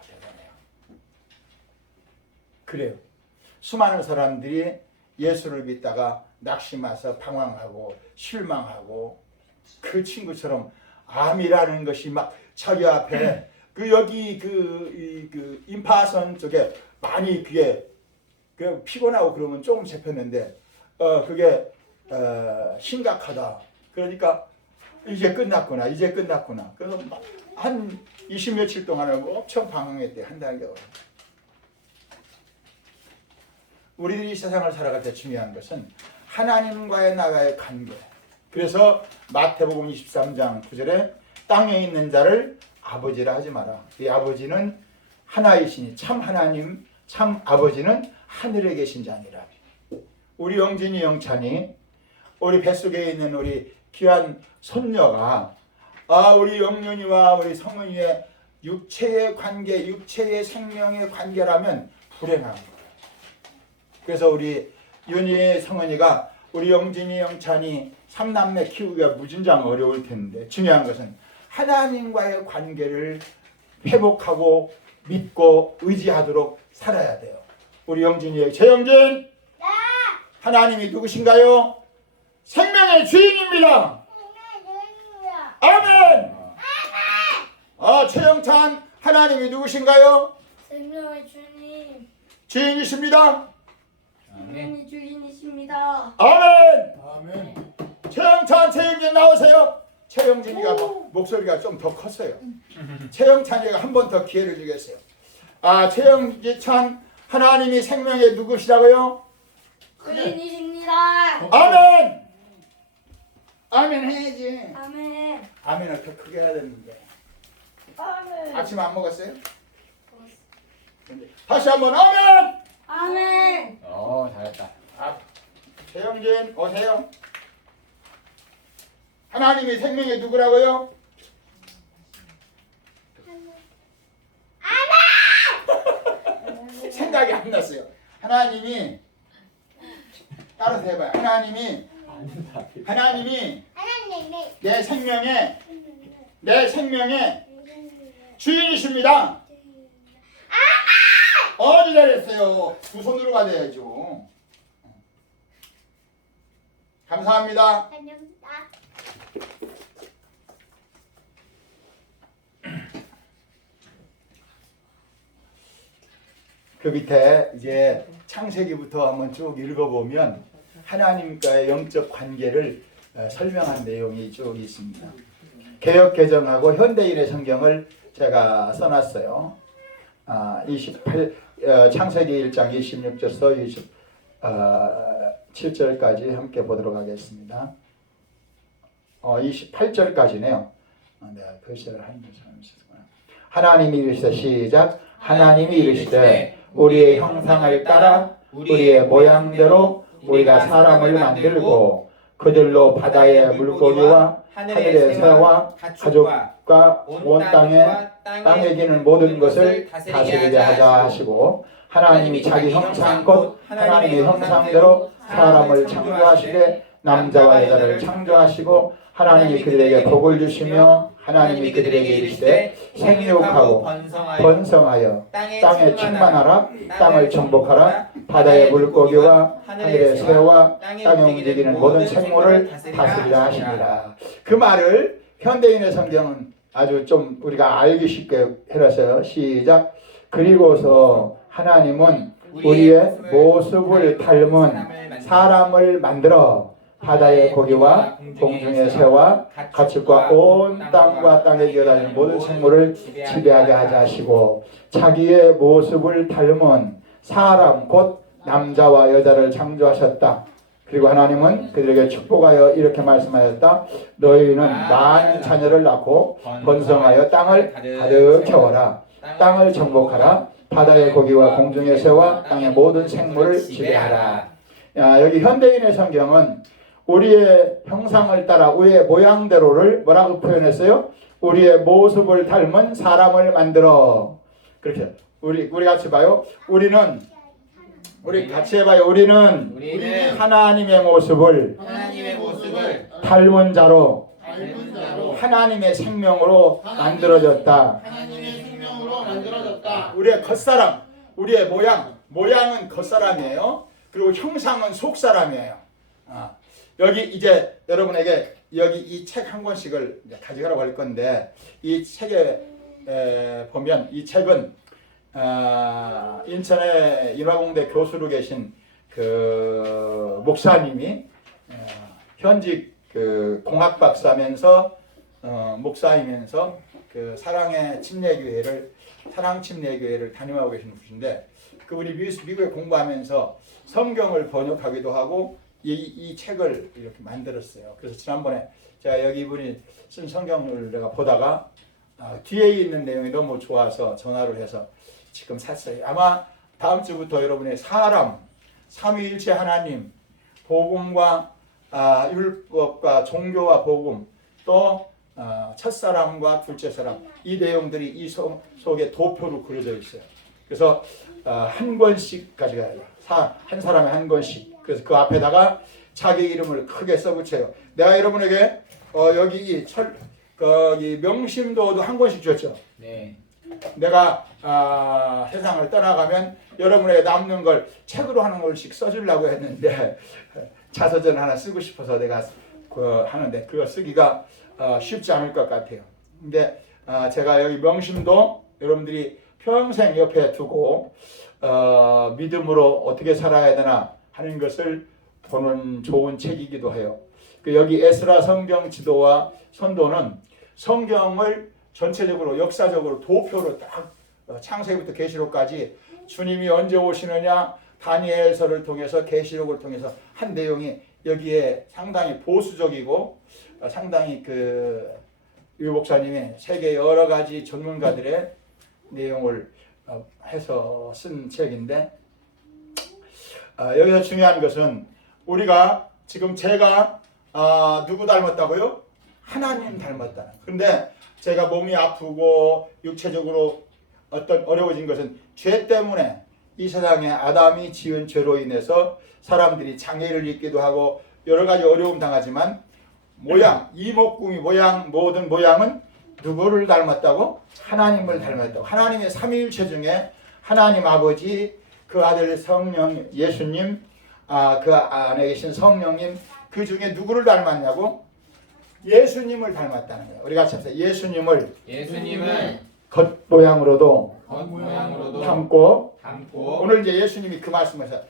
대단해요. 그래요. 수많은 사람들이 예수를 믿다가 낙심해서 방황하고 실망하고 그 친구처럼 암이라는 것이 막 자기 앞에 여기 그 임파선 쪽에 많이 그게 그 피곤하고 그러면 조금 잡혔는데 그게 심각하다. 그러니까 이제 끝났구나. 그래서 한 20며칠 동안은 엄청 방황했대. 한 달 겨울. 우리들이 이 세상을 살아갈 때 중요한 것은 하나님과의 나와의 관계. 그래서 마태복음 23장 9절에 땅에 있는 자를 아버지라 하지 마라. 이 아버지는 하나이시니 참 하나님, 참 아버지는 하늘에 계신 자니라. 우리 영진이 영찬이 우리 뱃속에 있는 우리 귀한 손녀가 우리 영윤이와 우리 성은이의 육체의 관계, 육체의 생명의 관계라면 불행한 거예요. 그래서 우리 윤희, 성은이가 우리 영진이, 영찬이 삼남매 키우기가 무진장 어려울 텐데 중요한 것은 하나님과의 관계를 회복하고 믿고 의지하도록 살아야 돼요. 우리 영진이, 최영진, 하나님이 누구신가요? 생명의 주인입니다. 아멘. 최영찬, 하나님이 누구신가요? 생명의 주님, 주인이십니다. 생명의 주인이십니다. 아멘. 아멘. 최영찬, 최영진 나오세요. 최영진이가 목소리가 좀 더 컸어요. 최영찬이가 한 번 더 기회를 주겠어요. 최영찬, 하나님이 생명의 누구시라고요? 주인이십니다. 아멘. 아멘 해야지. 아멘. 아멘을 더 크게 해야 되는데. 아멘. 아침 안 먹었어요? 다시 한번 아멘. 아멘. 잘했다. 최영진 오세요. 하나님이 생명의 누구라고요? 아멘. 생각이 안 났어요. 하나님이 따라서 해봐요. 하나님이 내 생명의 주인이십니다. 잘했어요. 두 손으로 받아야죠. 감사합니다. 그 밑에 이제 창세기부터 한번 쭉 읽어보면 하나님과의 영적 관계를 설명한 내용이 쭉 있습니다. 개역 개정하고 현대인의 성경을 제가 써놨어요. 28 창세기 1장 26절서 27절까지 함께 보도록 하겠습니다. 28절까지네요. 내가 글씨를 한 줄 잘못했구나. 하나님이 이르시되 시작. 하나님이 이르시되 우리의 형상을 따라 우리의 모양대로 우리가 사람을 만들고 그들로 바다의 물고기와 하늘의 새와 가족과 온 땅에 기는 모든 것을 다스리게 하자 하시고 하나님이 자기 형상 곧 하나님의 형상대로 사람을 창조하시되 남자와 여자를 창조하시고 하나님이 그들에게 복을 주시며 하나님이 그들에게 이르시되 생육하고 번성하여 땅에 충만하라. 땅을 정복하라. 바다의 물고기와 하늘의 새와 땅에 움직이는 모든 생물을 다스리라 하시니라. 그 말을 현대인의 성경은 아주 좀 우리가 알기 쉽게 해놨어요. 시작. 그리고서 하나님은 우리의 모습을 닮은 사람을 만들어 바다의 고기와 공중의 새와 가축과 온 땅과 땅에 기어다니는 모든 생물을 지배하게 하자 하시고 자기의 모습을 닮은 사람 곧 남자와 여자를 창조하셨다. 그리고 하나님은 그들에게 축복하여 이렇게 말씀하였다. 너희는 많은 자녀를 낳고 번성하여 땅을 가득 채워라. 땅을 정복하라. 바다의 고기와 공중의 새와 땅의 모든 생물을 지배하라. 여기 현대인의 성경은 우리의 형상을 따라 우리의 모양대로를 뭐라고 표현했어요? 우리의 모습을 닮은 사람을 만들어. 그렇게 우리 같이 봐요. 우리 같이 해봐요. 우리는 하나님의 모습을 닮은 자로 하나님의 생명으로 만들어졌다. 우리의 겉사람, 우리의 모양은 겉사람이에요. 그리고 형상은 속사람이에요. 여기 이제 여러분에게 여기 이 책 한 권씩을 가져가라고 할 건데 이 책에 보면 이 책은 인천의 인화공대 교수로 계신 그 목사님이 현직 그 공학 박사면서 목사이면서 그 사랑 침례교회를 담임하고 계시는 분인데 그분이 미국에 공부하면서 성경을 번역하기도 하고 이 책을 이렇게 만들었어요. 그래서 지난번에 제가 여기 이분이 쓴 성경을 내가 보다가 뒤에 있는 내용이 너무 좋아서 전화를 해서 지금 샀어요. 아마 다음 주부터 여러분의 사람, 삼위일체 하나님, 복음과 율법과 종교와 복음, 또 첫사람과 둘째사람, 이 내용들이 이 속에 도표로 그려져 있어요. 그래서 한 권씩 가져가야 돼요. 한 사람에 한 권씩. 그래서 그 앞에다가 자기 이름을 크게 써붙여요. 내가 여러분에게 여기 거기 명심도도 한 권씩 줬죠. 네. 내가 세상을 떠나가면 여러분에게 남는 걸 책으로 하는 걸씩 써주려고 했는데 자서전 하나 쓰고 싶어서 내가 하는데 그거 쓰기가 쉽지 않을 것 같아요. 근데 제가 여기 명심도 여러분들이 평생 옆에 두고 믿음으로 어떻게 살아야 되나 하는 것을 보는 좋은 책이기도 해요. 여기 에스라 성경 지도와 선도는 성경을 전체적으로 역사적으로 도표로 딱 창세기부터 계시록까지 주님이 언제 오시느냐 다니엘서를 통해서 계시록을 통해서 한 내용이 여기에 상당히 보수적이고 상당히 유 목사님의 세계 여러 가지 전문가들의 내용을 해서 쓴 책인데 여기서 중요한 것은 우리가 지금 제가 누구 닮았다고요? 하나님 닮았다는. 그런데 제가 몸이 아프고 육체적으로 어떤 어려워진 것은 죄 때문에 이 세상에 아담이 지은 죄로 인해서 사람들이 장애를 입기도 하고 여러 가지 어려움 당하지만 이목구미 모양 모든 모양은 누구를 닮았다고? 하나님을 닮았다고. 하나님의 삼위일체 중에 하나님 아버지, 그 아들 성령 예수님, 그 안에 계신 성령님 그 중에 누구를 닮았냐고? 예수님을 닮았다는 거예요. 우리 같이 합시다. 예수님을 겉모양으로도 닮고 오늘 이제 예수님이 그 말씀에서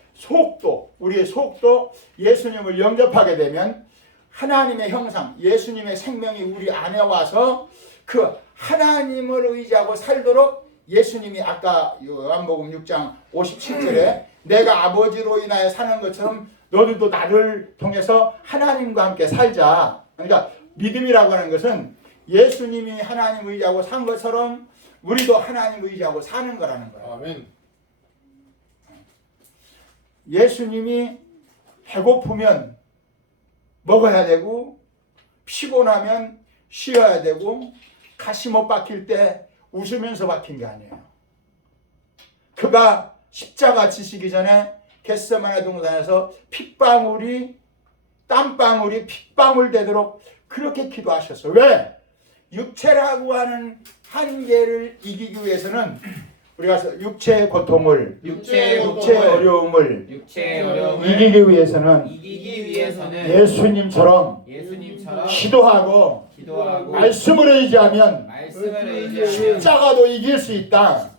우리의 속도 예수님을 영접하게 되면 하나님의 형상, 예수님의 생명이 우리 안에 와서 그 하나님을 의지하고 살도록 예수님이 아까 요한복음 6장 57절에 내가 아버지로 인하여 사는 것처럼 너들도 나를 통해서 하나님과 함께 살자. 그러니까 믿음이라고 하는 것은 예수님이 하나님 의지하고 산 것처럼 우리도 하나님 의지하고 사는 거라는 거예요. 아멘. 예수님이 배고프면 먹어야 되고 피곤하면 쉬어야 되고 가시 못 박힐 때 웃으면서 박힌 게 아니에요. 그가 십자가 지시기 전에 겟세마네 동산에서 땀방울이 핏방울 되도록 그렇게 기도하셨어요. 왜? 육체라고 하는 한계를 이기기 위해서는 우리가 육체의 고통을, 육체의 어려움을 이기기 위해서는 예수님처럼 기도하고 말씀을 의지하면 십자가도 이길 수 있다.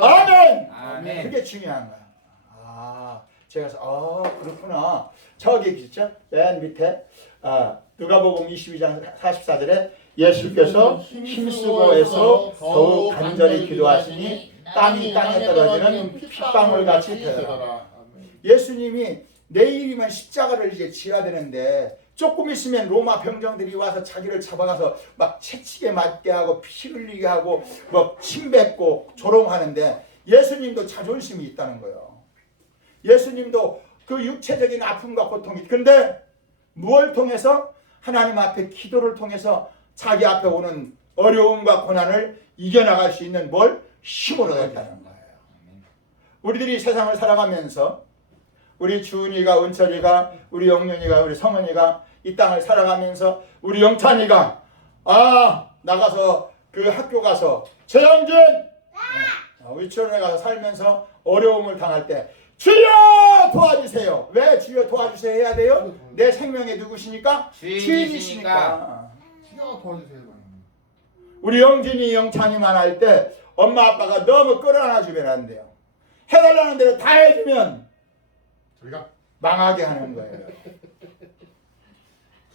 아멘. 그게 중요한 거야. 제가 그렇구나. 저기 있죠? 맨 밑에 누가복음 22장 44절에 예수께서 힘쓰고 해서 더욱 간절히 기도하시니 땀이 땅에 떨어지는 핏방울같이 되더라. 예수님이 내일이면 십자가를 이제 지어야 되는데 조금 있으면 로마 병정들이 와서 자기를 잡아가서 막 채찍에 맞게 하고 피 흘리게 하고 뭐 침 뱉고 조롱하는데 예수님도 자존심이 있다는 거예요. 예수님도 그 육체적인 아픔과 고통이 근데 무엇을 통해서? 하나님 앞에 기도를 통해서 자기 앞에 오는 어려움과 고난을 이겨나갈 수 있는 힘을 얻었다는 거예요. 우리들이 세상을 살아가면서 우리 주은이가, 은철이가, 우리 영윤이가, 우리 성은이가 이 땅을 살아가면서 우리 영찬이가 나가서 그 학교 가서 최영준 유치원에 가서 살면서 어려움을 당할 때 주여 도와주세요. 왜 주여 도와주세요 해야 돼요? 내 생명의 누구시니까? 주인이시니까. 도와주세요. 우리 영진이, 영찬이만 할 때 엄마 아빠가 너무 끌어안아 주면 안 돼요. 해달라는 대로 다 해주면 저희가 망하게 하는 거예요.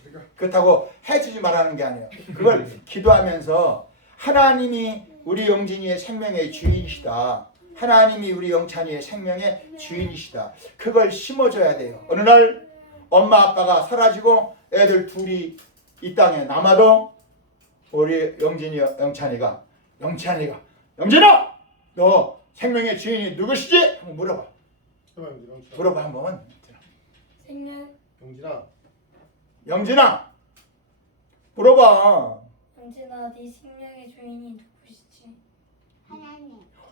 저희가 그렇다고 해주지 말라는 게 아니에요. 그걸 기도하면서 하나님이 우리 영진이의 생명의 주인이시다. 하나님이 우리 영찬이의 생명의 주인이시다. 그걸 심어줘야 돼요. 어느 날 엄마 아빠가 사라지고 애들 둘이 이 땅에 남아도 우리 영진이 영찬이가 영진아 너 생명의 주인이 누구시지? 한번 물어봐. 물어봐 한 번만. 생명 영진아, 영진아 물어봐. 영진아 네 생명의 주인이 누구시지?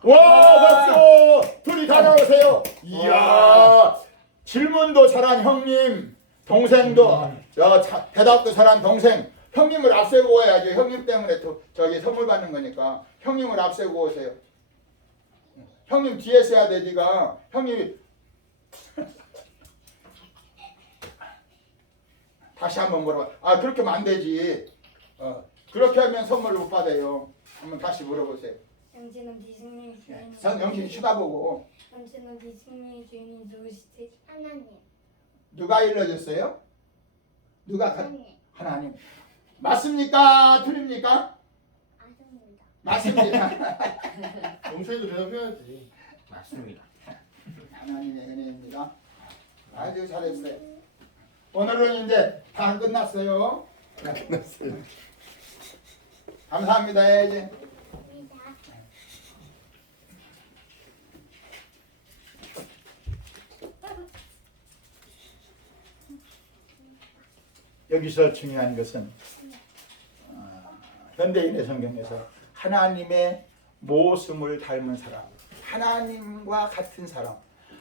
와 박수! 둘이 다가오세요. 이야 질문도 잘한 형님, 동생도 대답도 잘한 동생. 형님을 앞세고 와야지. 형님 때문에 또 저기 선물 받는 거니까 형님을 앞세고 오세요. 형님 뒤에 서야 돼. 네가 형님이 다시 한번 물어봐. 아 그렇게 하면 안 되지. 그렇게 하면 선물을 못 받아요. 한번 다시 물어보세요. 영진아 네 생명의 주인이 영신이 쳐다보고. 영진아 네 생명의 주인이 누구시지? 누가 일러줬어요? 하나님. 맞습니까? 틀립니까? 맞습니다. 영찬이도 대답해야지. 맞습니다. 하나님의 은혜입니다. 아주 잘했어요. 오늘은 이제 다 끝났어요. 끝났어요. 감사합니다 해야지. 여기서 중요한 것은 현대인의 성경에서 하나님의 모습을 닮은 사람, 하나님과 같은 사람,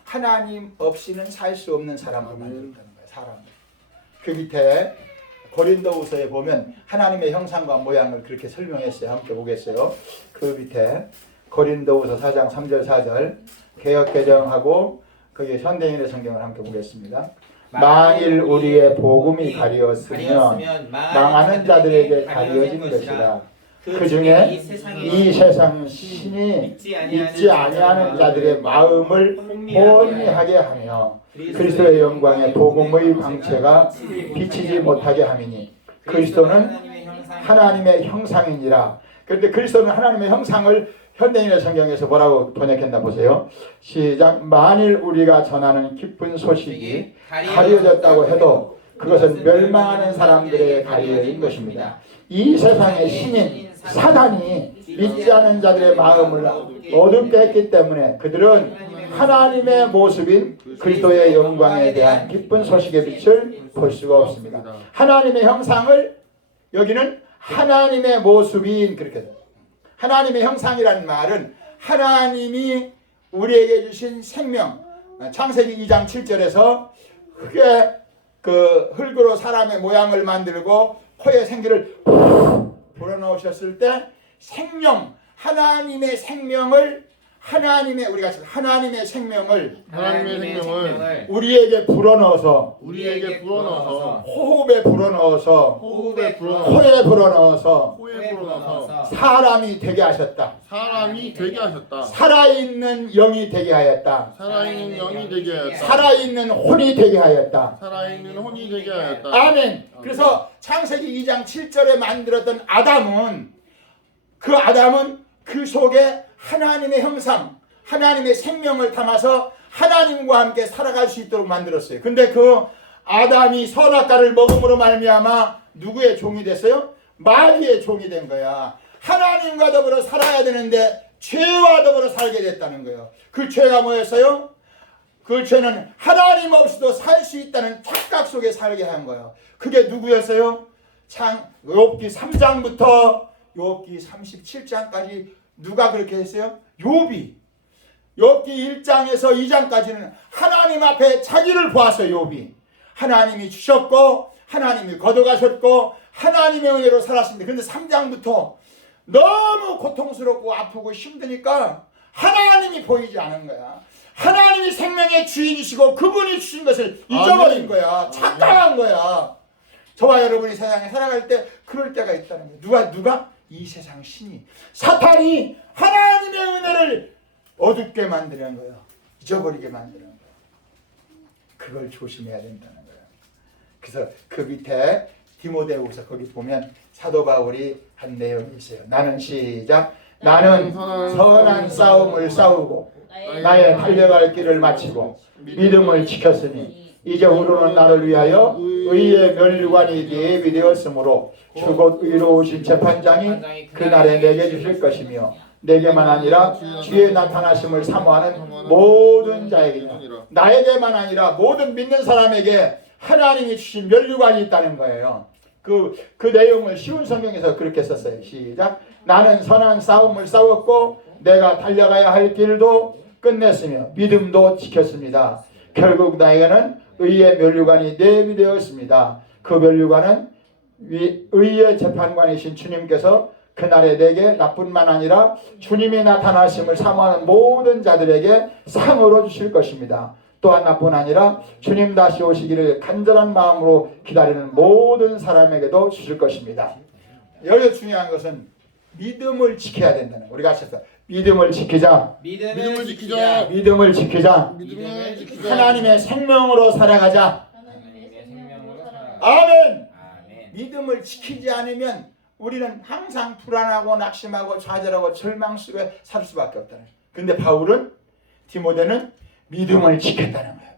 하나님 없이는 살 수 없는 사람을 만들었다는 거예요. 사람. 그 밑에 고린도후서에 보면 하나님의 형상과 모양을 그렇게 설명했어요. 함께 보겠어요. 그 밑에 고린도후서 4장 3절 4절 개역개정하고 거기에 현대인의 성경을 함께 보겠습니다. 만일 우리의 복음이 가려웠으면 망하는 자들에게 가려진 것이라. 그 중에 이 세상 신이 믿지 아니하는 자들의 마음을 혼미하게 하며 그리스도의 영광의 복음의 광채가 비치지 못하게 함이니 그리스도는 하나님의 형상이니라. 그런데 그리스도는 하나님의 형상을 현대인의 성경에서 뭐라고 번역했나 보세요. 시작. 만일 우리가 전하는 기쁜 소식이 가려졌다고 해도 그것은 멸망하는 사람들의 가려진 것입니다. 이 세상의 신인 사단이 믿지 않은 자들의 마음을 어둡게 했기 때문에 그들은 하나님의 모습인 그리스도의 영광에 대한 기쁜 소식의 빛을 볼 수가 없습니다. 하나님의 형상을 여기는 하나님의 모습인 그렇게 하나님의 형상이라는 말은 하나님이 우리에게 주신 생명. 창세기 2장 7절에서 흙에 흙으로 사람의 모양을 만들고 코에 생기를 불어넣으셨을 때 생명, 하나님의 생명을 우리가 하나님의 생명을 우리에게 불어넣어서 호흡에 불어넣어서 코에 불어넣어서 사람이 되게 하셨다. 살아있는 영이 되게 하였다. 살아있는 혼이 되게 하였다. 아멘. 그래서 창세기 2장 7절에 만들었던 아담은 그 속에 하나님의 형상, 하나님의 생명을 담아서 하나님과 함께 살아갈 수 있도록 만들었어요. 근데 그 아담이 선악과를 먹음으로 말미암아 누구의 종이 됐어요? 마귀의 종이 된 거야. 하나님과 더불어 살아야 되는데 죄와 더불어 살게 됐다는 거예요. 그 죄가 뭐였어요? 그 죄는 하나님 없이도 살 수 있다는 착각 속에 살게 한 거예요. 그게 누구였어요? 욥기 3장부터 욥기 37장까지 누가 그렇게 했어요? 욥이. 욥기 1장에서 2장까지는 하나님 앞에 자기를 보았어요. 욥이. 하나님이 주셨고 하나님이 거둬가셨고 하나님의 은혜로 살았습니다. 그런데 3장부터 너무 고통스럽고 아프고 힘드니까 하나님이 보이지 않은 거야. 하나님이 생명의 주인이시고 그분이 주신 것을 잊어버린 거야. 착각한 거야. 저와 여러분이 세상에 살아갈 때 그럴 때가 있다는 거예요. 누가? 이 세상 신이 사탄이 하나님의 은혜를 어둡게 만드는 거예요. 잊어버리게 만드는 거예요. 그걸 조심해야 된다는 거예요. 그래서 그 밑에 디모데후서 거기 보면 사도 바울이 한 내용이 있어요. 나는 시작. 나는 선한 싸움을 싸우고 나의 달려갈 길을 마치고 믿음을 지켰으니 이제후로는 나를 위하여 의의 면류관이 예비되었으므로 주곧 의로우신 재판장이 그날에 내게 주실 것이며 내게만 아니라 주의 나타나심을 사모하는 모든 자에게나 나에게만 아니라 모든 믿는 사람에게 하나님이 주신 면류관이 있다는 거예요. 그 내용을 쉬운 성경에서 그렇게 썼어요. 시작. 나는 선한 싸움을 싸웠고 내가 달려가야 할 길도 끝냈으며 믿음도 지켰습니다. 결국 나에게는 의의 면류관이 내비되었습니다. 그 면류관은 의의 재판관이신 주님께서 그날에 내게 나뿐만 아니라 주님이 나타나심을 사모하는 모든 자들에게 상으로 주실 것입니다. 또한 나뿐 아니라 주님 다시 오시기를 간절한 마음으로 기다리는 모든 사람에게도 주실 것입니다. 여기서 중요한 것은 믿음을 지켜야 된다는 거예요. 우리가 하셨어요. 믿음을 지키자. 믿음을 지키자. 믿음을 지키자. 믿음을 지키자. 하나님의 생명으로 살아가자. 하나님의 생명으로 살아가자. 아멘. 아멘. 믿음을 지키지 않으면 우리는 항상 불안하고 낙심하고 좌절하고 절망 속에 살 수밖에 없다는 거예요. 근데 바울은 디모데는 믿음을 지켰다는 거예요.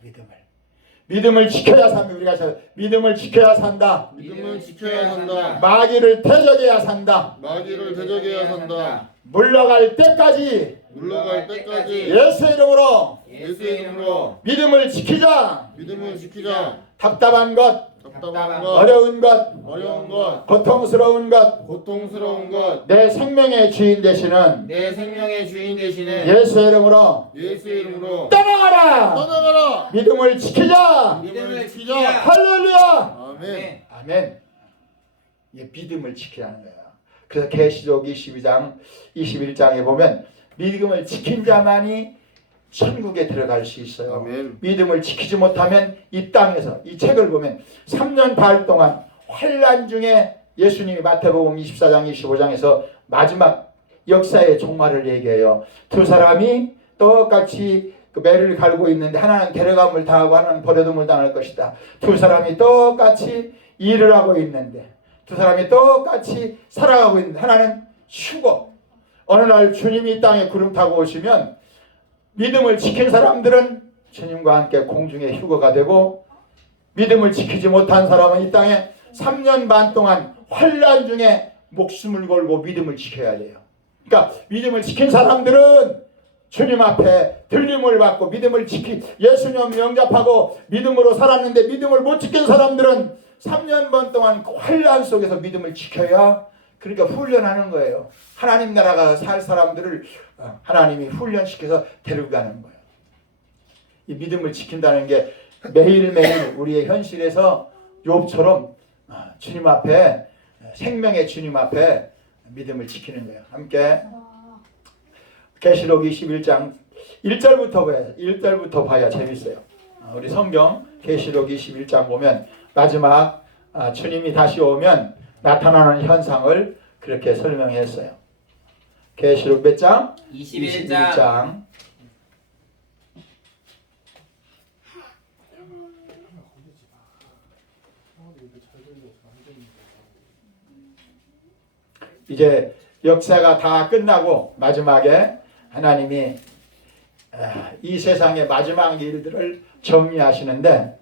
믿음을 지켜야 산다. 우리가 믿음을 지켜야 산다. 믿음을 지켜야 산다. 마귀를 대적해야 산다. 마귀를 대적해야 산다. 물러갈 때까지 물러갈 때까지 예수 이름으로 예수의 이름으로 믿음을 지키자. 믿음을 지키자. 답답한 것, 답답한 것, 어려운 것, 어려운 것, 고통스러운 것, 고통스러운 것, 내 생명의 주인 되시는 내 생명의 주인 되시는 예수 이름으로 예수의 이름으로 떠나가라. 떠나가라. 믿음을 지키자. 믿음을 지키자. 할렐루야. 아멘. 아멘. 이 믿음을 지키라는 거예요. 그래서 계시록 22장 21장에 보면 믿음을 지킨 자만이 천국에 들어갈 수 있어요. 아멘. 믿음을 지키지 못하면 이 땅에서 이 책을 보면 3년 반 동안 환난 중에 예수님이 마태복음 24장 25장에서 마지막 역사의 종말을 얘기해요. 두 사람이 똑같이 그 매를 갈고 있는데 하나는 데려감을 당하고 하나는 버려둠을 당할 것이다. 두 사람이 똑같이 일을 하고 있는데 두 사람이 똑같이 살아가고 있는데 하나는 쉬고 어느 날 주님이 이 땅에 구름 타고 오시면 믿음을 지킨 사람들은 주님과 함께 공중에 휴거가 되고 믿음을 지키지 못한 사람은 이 땅에 3년 반 동안 환난 중에 목숨을 걸고 믿음을 지켜야 돼요. 그러니까 믿음을 지킨 사람들은 주님 앞에 들림을 받고 믿음을 예수님 영접하고 믿음으로 살았는데 믿음을 못 지킨 사람들은 3년 반 동안 그 환난 속에서 믿음을 지켜야 그러니까 훈련하는 거예요. 하나님 나라가 살 사람들을 하나님이 훈련시켜서 데리고 가는 거예요. 이 믿음을 지킨다는 게 매일매일 우리의 현실에서 욥처럼 주님 앞에 생명의 주님 앞에 믿음을 지키는 거예요. 함께 계시록 21장 1절부터 봐야 1절부터 봐야 재밌어요. 우리 성경 계시록 21장 보면 마지막 주님이 다시 오면 나타나는 현상을 그렇게 설명했어요. 계시록 몇 장? 21장. 이제 역사가 다 끝나고 마지막에 하나님이 이 세상의 마지막 일들을 정리하시는데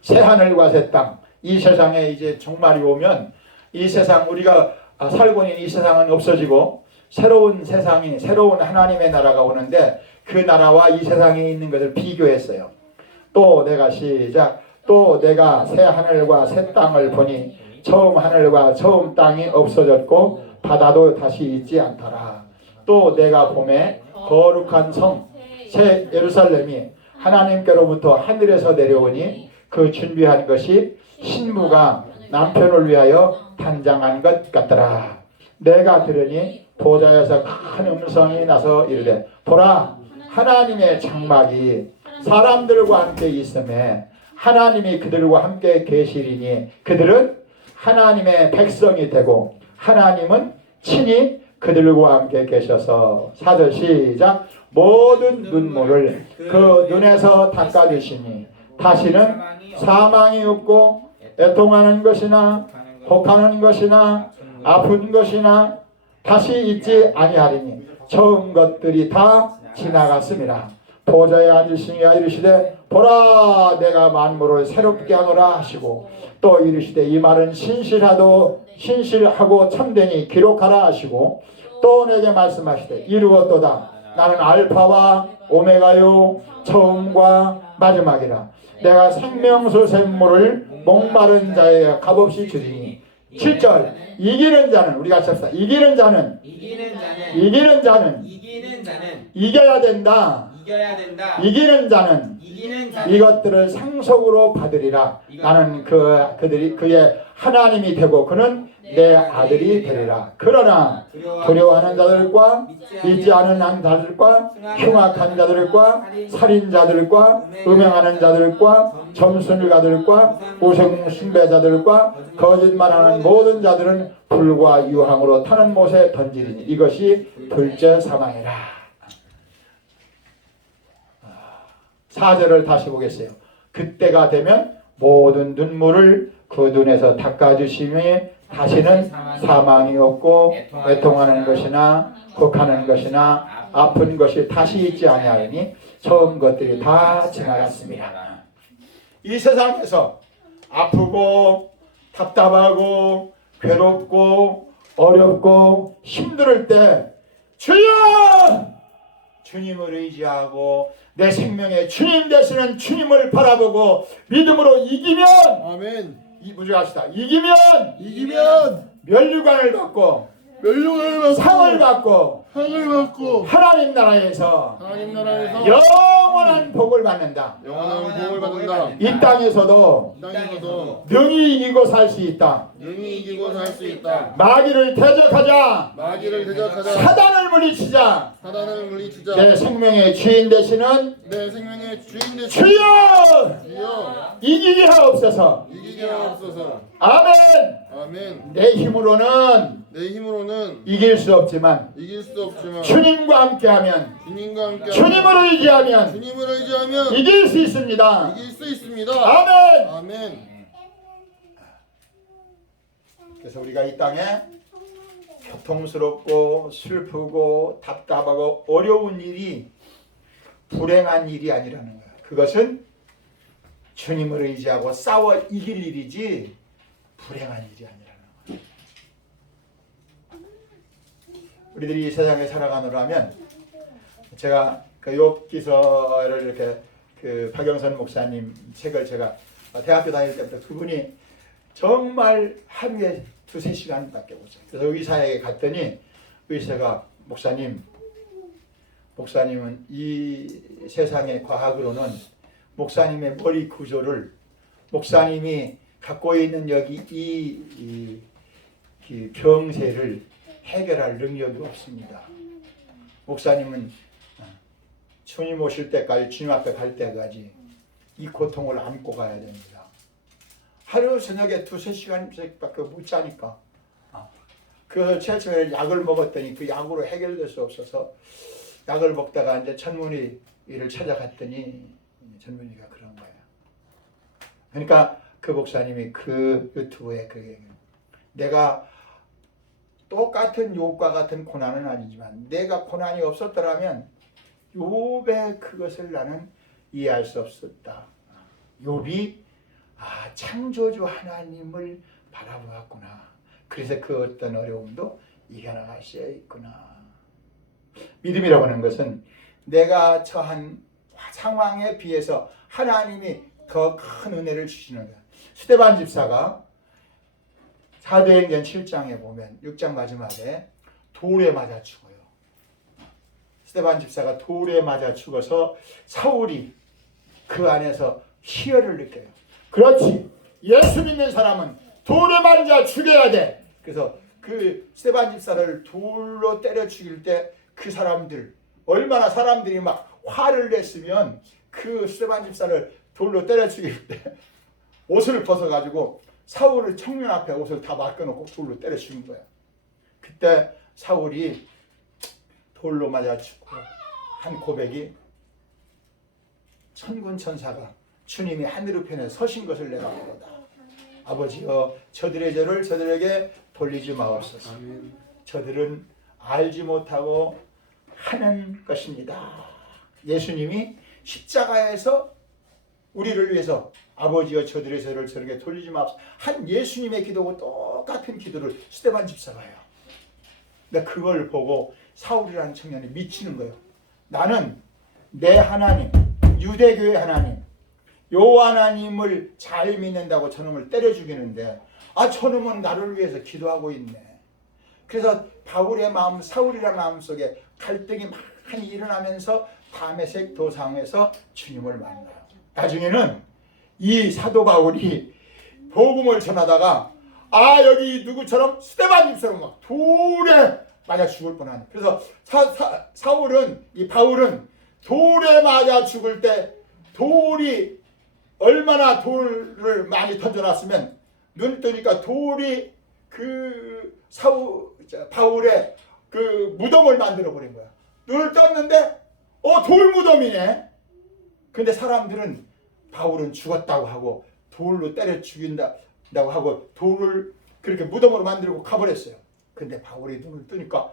새 하늘과 새 땅, 이 세상에 이제 종말이 오면 이 세상 우리가 살고 있는 이 세상은 없어지고 새로운 세상이 새로운 하나님의 나라가 오는데 그 나라와 이 세상에 있는 것을 비교했어요. 또 내가 또 내가 새 하늘과 새 땅을 보니 처음 하늘과 처음 땅이 없어졌고 바다도 다시 있지 않더라. 또 내가 봄에 거룩한 성 새 예루살렘이 하나님께로부터 하늘에서 내려오니 그 준비한 것이 신부가 남편을 위하여 단장한 것 같더라. 내가 들으니 보좌에서 큰 음성이 나서 이르되 보라 하나님의 장막이 사람들과 함께 있음에 하나님이 그들과 함께 계시리니 그들은 하나님의 백성이 되고 하나님은 친히 그들과 함께 계셔서 4절 시작. 모든 눈물을 그 눈에서 닦아주시니 다시는 사망이 없고 애통하는 것이나 혹하는 것이나 아픈 것이나 다시 있지 아니하리니 처음 것들이 다 지나갔습니다. 보좌에 앉으시니 이르시되 보라 내가 만물을 새롭게 하노라 하시고 또 이르시되 이 말은 신실하고 참되니 기록하라 하시고 또 내게 말씀하시되 이루었도다. 나는 알파와 오메가요 처음과 마지막이라. 내가 생명수 샘물을 목마른 자에게 값없이 주리니. 7절 이기는 자는 우리 같이 합시다. 이기는 자는 이겨야 된다. 이기는 자는 이것들을 상속으로 받으리라. 나는 그의 하나님이 되고 그는 내 아들이 되리라. 그러나 두려워하는 자들과 믿지 않은 자들과 흉악한 자들과 살인자들과 음행하는 자들과 점순일가들과 우상 숭배자들과 거짓말하는 모든 자들은 불과 유황으로 타는 못에 던지리니 이것이 둘째 사망이라. 4절을 다시 보겠어요. 그때가 되면 모든 눈물을 그 눈에서 닦아주시며 다시는 사망이 없고 애통하는 것이나 혹하는 것이나 아픈 것이 다시 있지 아니하니 처음 것들이 다 지나갔습니다. 이 세상에서 아프고 답답하고 괴롭고 어렵고 힘들 때 주여! 주님을 의지하고 내 생명의 주님 되시는 주님을 바라보고 믿음으로 이기면 아멘. 무지합시다. 이기면 면류관을 받고 상을 받고 하나님 나라에서 영원한 복을 받는다. 영원한 복을 받는다. 이 땅에서도 능히 이기고 살 수 있다. 마귀를 대적하자. 사단을 물리치자. 내 생명의 주인 되시는 주여 이기게 하옵소서. 아멘. 내 힘으로는 이길 수 없지만 주님과 함께하면 주님을 의지하면 이길 수 있습니다. 아멘. 그래서 우리가 이 땅에 고통스럽고 슬프고 답답하고 어려운 일이 불행한 일이 아니라는 거야. 그것은 주님을 의지하고 싸워 이길 일이지 불행한 일이 아니라는 거야. 우리들이 이 세상에 살아가노라면 제가 그 욥기서를 이렇게 그 박영선 목사님 책을 제가 대학교 다닐 때부터 그분이 정말 하루에 2-3시간밖에 못 자요. 그래서 의사에게 갔더니 의사가 목사님은 이 세상의 과학으로는 목사님의 머리 구조를 목사님이 갖고 있는 여기 이 병세를 해결할 능력이 없습니다. 목사님은 주님 오실 때까지 주님 앞에 갈 때까지 이 고통을 안고 가야 됩니다. 하루 저녁에 2-3시간밖에 못 자니까 그래서 최초에 약을 먹었더니 그 약으로 해결될 수 없어서 약을 먹다가 이제 전문의를 찾아갔더니 전문의가 그런 거예요. 그러니까 그 목사님이 그 유튜브에 그게 내가 똑같은 욥과 같은 고난은 아니지만 내가 고난이 없었더라면 욥의 그것을 나는 이해할 수 없었다. 욥이 창조주 하나님을 바라보았구나. 그래서 그 어떤 어려움도 이겨나갈 수 있구나. 믿음이라고 하는 것은 내가 처한 상황에 비해서 하나님이 더 큰 은혜를 주시는 거야. 스데반 집사가 사도행전 7장에 보면 6장 마지막에 돌에 맞아 죽어요. 스데반 집사가 돌에 맞아 죽어서 사울이 그 안에서 희열을 느껴요. 그렇지. 예수 믿는 사람은 돌에 맞아 죽여야 돼. 그래서 그 스데반 집사를 돌로 때려 죽일 때 그 사람들 얼마나 사람들이 막 화를 냈으면 그 스데반 집사를 돌로 때려 죽일 때 옷을 벗어가지고 사울을 청년 앞에 옷을 다 맡겨놓고 돌로 때려 죽인 거야. 그때 사울이 돌로 맞아 죽고 한 고백이 천군 천사가 주님이 하늘 우편에 서신 것을 내가 보다. 아버지여 저들의 죄를 저들에게 돌리지 마옵소서. 저들은 알지 못하고 하는 것입니다. 예수님이 십자가에서 우리를 위해서 아버지여 저들의 죄를 저에게 돌리지 마옵소서 한 예수님의 기도고 똑같은 기도를 스데반 집사가 해요. 근데 그걸 보고 사울이라는 청년이 미치는 거예요. 나는 내 하나님, 유대교의 하나님, 요 하나님을 잘 믿는다고 저놈을 때려 죽이는데 저놈은 나를 위해서 기도하고 있네. 그래서 바울의 마음, 사울이라는 마음 속에 갈등이 많이 일어나면서 다메섹 도상에서 주님을 만나요. 나중에는 이 사도 바울이 복음을 전하다가 여기 누구처럼 스데반 집사처럼 막 돌에 맞아 죽을 뻔하네. 그래서 바울은 돌에 맞아 죽을 때 돌이 얼마나 돌을 많이 던져놨으면 눈을 뜨니까 돌이 바울의 그 무덤을 만들어 버린 거야. 눈을 떴는데 돌 무덤이네. 근데 사람들은 바울은 죽었다고 하고 돌로 때려 죽인다고 하고 돌을 그렇게 무덤으로 만들고 가버렸어요. 근데 바울이 눈을 뜨니까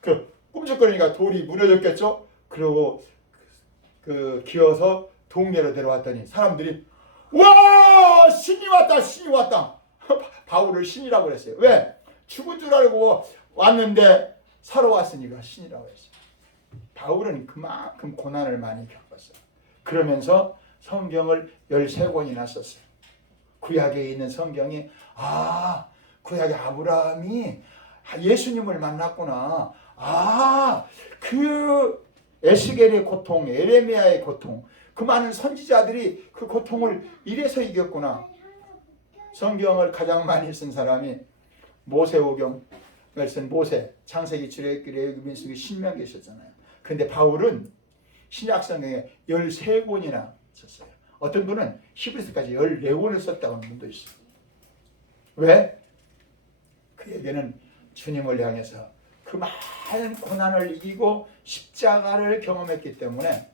그 꿈쩍거리니까 돌이 무너졌겠죠. 그리고 기어서 동네로 데려왔더니 사람들이 와 신이 왔다 신이 왔다. 바울을 신이라고 그랬어요. 왜? 죽은 줄 알고 왔는데 살아왔으니까 신이라고 했어요. 바울은 그만큼 고난을 많이 겪었어요. 그러면서 성경을 13권이나 썼어요. 구약에 있는 성경이 구약에 아브라함이 예수님을 만났구나. 그 에스겔의 고통, 에레미야의 고통, 그 많은 선지자들이 그 고통을 이래서 이겼구나. 성경을 가장 많이 쓴 사람이 모세오경을 쓴 모세, 창세기, 출애굽기, 레위기, 민수기, 신명기 썼잖아요. 근데 바울은 신약 성경에 13권이나 썼어요. 어떤 분은 히브리서까지 14권을 썼다고 하는 분도 있어요. 왜? 그에게는 주님을 향해서 그 많은 고난을 이기고 십자가를 경험했기 때문에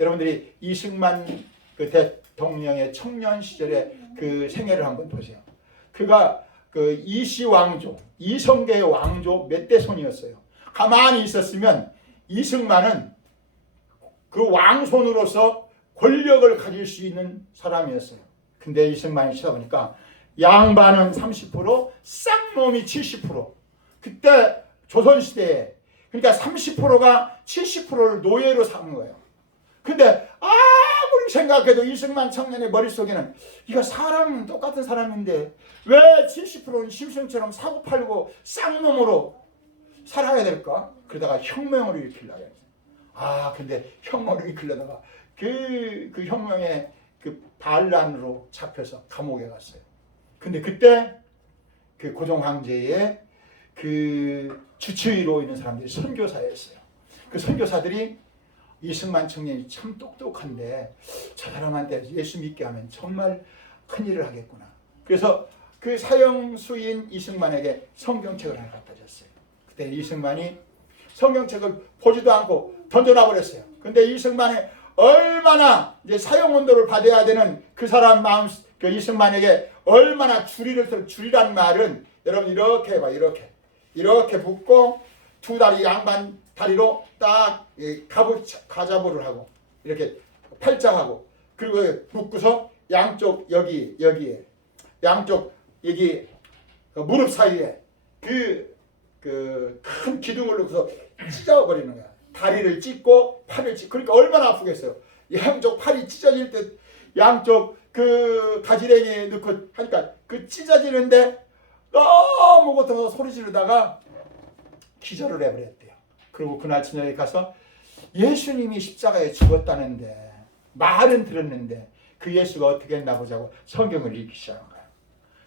여러분들이 이승만 그 대통령의 청년 시절의 그 생애를 한번 보세요. 그가 그 이시 왕조, 이성계의 왕조 몇 대 손이었어요. 가만히 있었으면 이승만은 그 왕손으로서 권력을 가질 수 있는 사람이었어요. 근데 이승만이 치다 보니까 양반은 30%, 쌍놈이 70%. 그때 조선시대에 그러니까 30%가 70%를 노예로 삼은 거예요. 근데 아무리 생각해도 이승만 청년의 머릿속에는 이거 사람은 똑같은 사람인데 왜 70%는 심승처럼 사고팔고 쌍놈으로 살아야 될까? 그러다가 혁명을 일으키려고 했어요. 근데 혁명을 일으키려다가 그 혁명의 그 반란으로 잡혀서 감옥에 갔어요. 근데 그때 그 고종 황제의 그 주치의로 있는 사람들이 선교사였어요. 그 선교사들이 이승만 청년이 참 똑똑한데 저 사람한테 예수 믿게 하면 정말 큰일을 하겠구나. 그래서 그 사형수인 이승만에게 성경책을 하나 갖다 줬어요. 그때 이승만이 성경책을 보지도 않고 던져놔 버렸어요. 근데 이승만이 얼마나 이제 사형 온도를 받아야 되는 그 사람 마음, 그 이승만에게 얼마나 줄이라는 말은 여러분 이렇게 해봐. 이렇게 붙고 두 다리 양반 다리로 딱 가자부를 하고 이렇게 팔자하고 그리고 묶고서 양쪽 여기에 양쪽 여기 무릎 사이에 그 큰 기둥을 넣고서 찢어버리는 거야. 다리를 찢고 팔을 찢고 그러니까 얼마나 아프겠어요. 양쪽 팔이 찢어질 때 양쪽 그 가지랭이에 넣고 하니까 그 찢어지는데 너무 고통해서 소리 지르다가 기절을 해버렸대요. 그리고 그날 저녁에 가서 예수님이 십자가에 죽었다는데 말은 들었는데 그 예수가 어떻게 했나 보자고 성경을 읽기 시작한 거예요.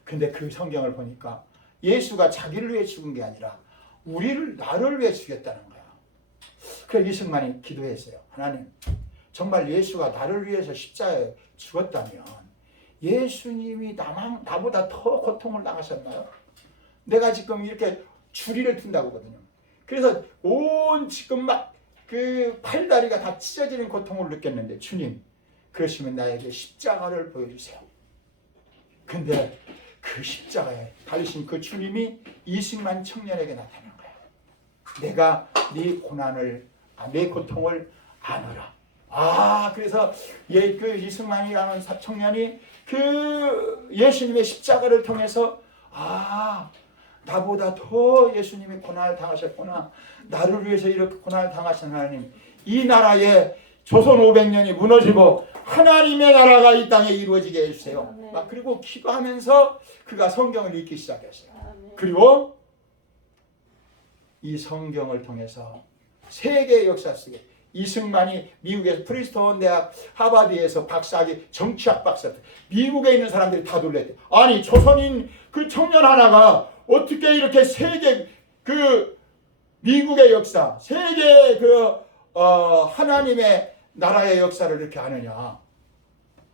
근데 그 성경을 보니까 예수가 자기를 위해 죽은 게 아니라 나를 위해 죽였다는 거야. 그래서 이승만이 기도했어요. 하나님, 정말 예수가 나를 위해서 십자가에 죽었다면 예수님이 나보다 더 고통을 당하셨나요? 내가 지금 이렇게 줄이를 튼다고 하거든요. 그래서 온 지금 막 그 팔다리가 다 찢어지는 고통을 느꼈는데 주님 그러시면 나에게 십자가를 보여주세요. 근데 그 십자가에 달리신 그 주님이 이승만 청년에게 나타난 거야. 내가 네 고난을 내 고통을 안으라. 그래서 그 이승만이라는 청년이 그 예수님의 십자가를 통해서 나보다 더 예수님이 고난을 당하셨구나. 나를 위해서 이렇게 고난을 당하신 하나님. 이 나라에 조선 500년이 무너지고 하나님의 나라가 이 땅에 이루어지게 해주세요. 막 그리고 기도하면서 그가 성경을 읽기 시작했어요. 그리고 이 성경을 통해서 세계 역사 속에 이승만이 미국에서 프린스턴 대학 하버드에서 박사학위 정치학 박사, 미국에 있는 사람들이 다 놀랬대. 아니 조선인 그 청년 하나가 어떻게 이렇게 세계 그 미국의 역사, 세계 하나님의 나라의 역사를 이렇게 아느냐.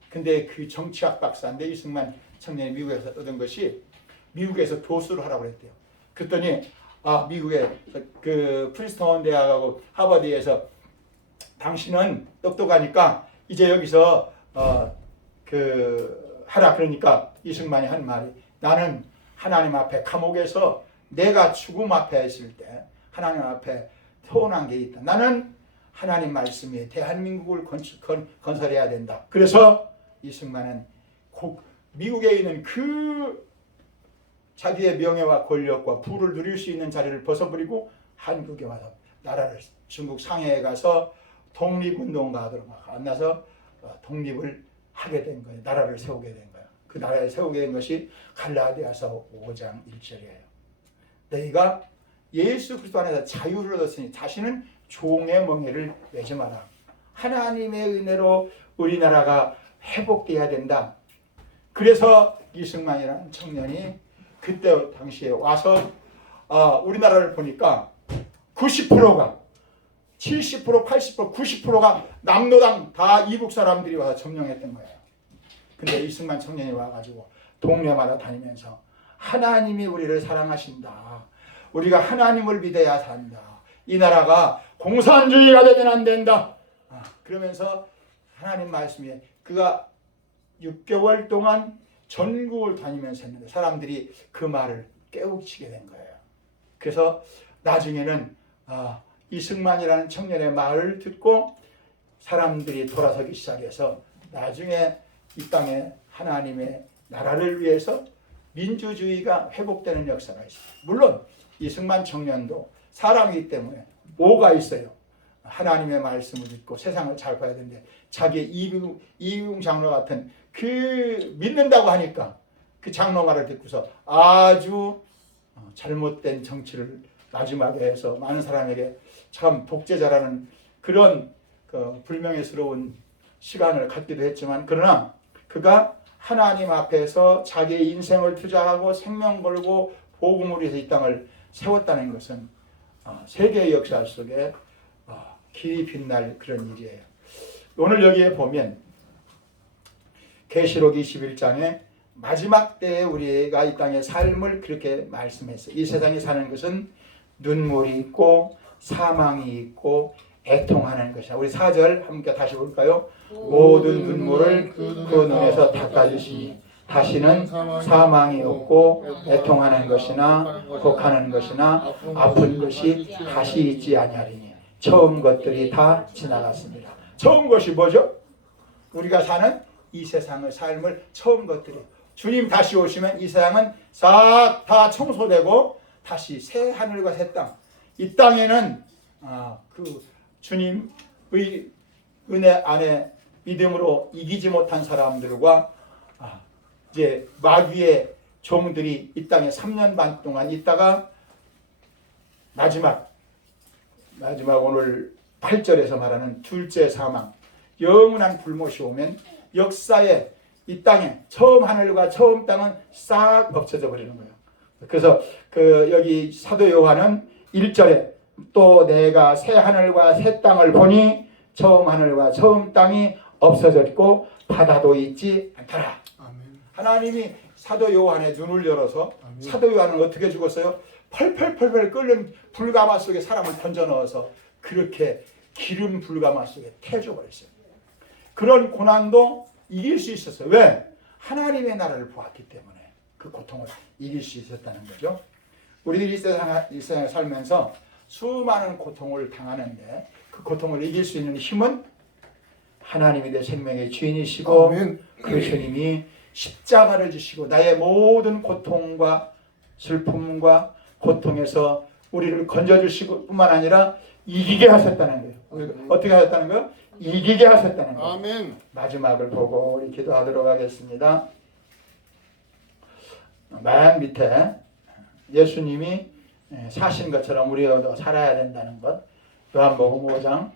근데 그 정치학 박사인데 이승만 청년이 미국에서 얻은 것이 미국에서 교수를 하라고 그랬대요. 그랬더니 미국의 그 프린스턴 대학하고 하버드에서 당신은 똑똑하니까 이제 여기서 하라. 그러니까 이승만이 한 말이 나는 하나님 앞에 감옥에서 내가 죽음 앞에 있을 때 하나님 앞에 서운한 게 있다. 나는 하나님 말씀이 대한민국을 건설해야 된다. 그래서 이승만은 미국에 있는 그 자기의 명예와 권력과 부를 누릴 수 있는 자리를 벗어버리고 한국에 와서 나라를 중국 상해에 가서 독립운동가들을 만나서 독립을 하게 된 거예요. 나라를 세우게 된 거예요. 그 나라를 세우게 된 것이 갈라디아서 5장 1절이에요. 너희가 예수 그리스도 안에서 자유를 얻었으니 다시는 종의 멍에를 매지 마라. 하나님의 은혜로 우리나라가 회복돼야 된다. 그래서 이승만이라는 청년이 그때 당시에 와서 우리나라를 보니까 90%가 70%, 80%, 90%가 남노당 다 이북 사람들이 와서 점령했던 거예요. 근데 이승만 청년이 와가지고 동네마다 다니면서 하나님이 우리를 사랑하신다. 우리가 하나님을 믿어야 산다. 이 나라가 공산주의가 되면 안 된다. 그러면서 하나님 말씀이 그가 6개월 동안 전국을 다니면서 했는데 사람들이 그 말을 깨우치게 된 거예요. 그래서 나중에는 이승만이라는 청년의 말을 듣고 사람들이 돌아서기 시작해서 나중에 이 땅에 하나님의 나라를 위해서 민주주의가 회복되는 역사가 있어요. 물론 이승만 청년도 사람이기 때문에 오가 있어요. 하나님의 말씀을 듣고 세상을 잘 봐야 되는데 자기의 이gung 장로 같은 그 믿는다고 하니까 그 장로 말을 듣고서 아주 잘못된 정치를 마지막에 해서 많은 사람에게 참 독재자라는 그런 불명예스러운 시간을 갖기도 했지만 그러나 그가 하나님 앞에서 자기의 인생을 투자하고 생명 걸고 복음을 위해서 이 땅을 세웠다는 것은 세계의 역사 속에 길이 빛날 그런 일이에요. 오늘 여기에 보면 계시록 21장에 마지막 때에 우리가 이 땅의 삶을 그렇게 말씀했어요. 이 세상에 사는 것은 눈물이 있고 사망이 있고 애통하는 것이야. 우리 4절 함께 다시 볼까요? 모든 눈물을 그 눈에서 닦아주시니 다시는 사망이 없고 애통하는 것이나 곡하는 것이나 아픈 것이 다시 있지 아니하리니 처음 것들이 다 지나갔습니다. 처음 것이 뭐죠? 우리가 사는 이 세상의 삶을 처음 것들이 주님 다시 오시면 이 세상은 싹 다 청소되고 다시 새 하늘과 새 땅. 이 땅에는 그 주님의 은혜 안에 믿음으로 이기지 못한 사람들과 이제 마귀의 종들이 이 땅에 3년 반 동안 있다가 마지막 오늘 8절에서 말하는 둘째 사망, 영원한 불못이 오면 역사에 이 땅에 처음 하늘과 처음 땅은 싹 없어져 버리는 거예요. 그래서 여기 사도 요한은 1절에 또 내가 새 하늘과 새 땅을 보니 처음 하늘과 처음 땅이 없어졌고 바다도 있지 않더라. 아멘. 하나님이 사도 요한의 눈을 열어서 아멘. 사도 요한은 어떻게 죽었어요? 펄펄펄펄 끓는 불가마 속에 사람을 던져 넣어서 그렇게 기름 불가마 속에 태워져 버렸어요. 그런 고난도 이길 수 있었어요. 왜? 하나님의 나라를 보았기 때문에 그 고통을 이길 수 있었다는 거죠. 우리들이 이 세상에 살면서 수많은 고통을 당하는데 그 고통을 이길 수 있는 힘은 하나님이 내 생명의 주인이시고 아멘. 그 주님이 십자가를 지시고 나의 모든 고통과 슬픔과 고통에서 우리를 건져주시고 뿐만 아니라 이기게 하셨다는 거예요. 어떻게 하셨다는 거예요? 이기게 하셨다는 거예요. 아멘. 마지막을 보고 우리 기도하도록 하겠습니다. 맨 밑에 예수님이 사신 것처럼 우리도 살아야 된다는 것, 요한복음 5장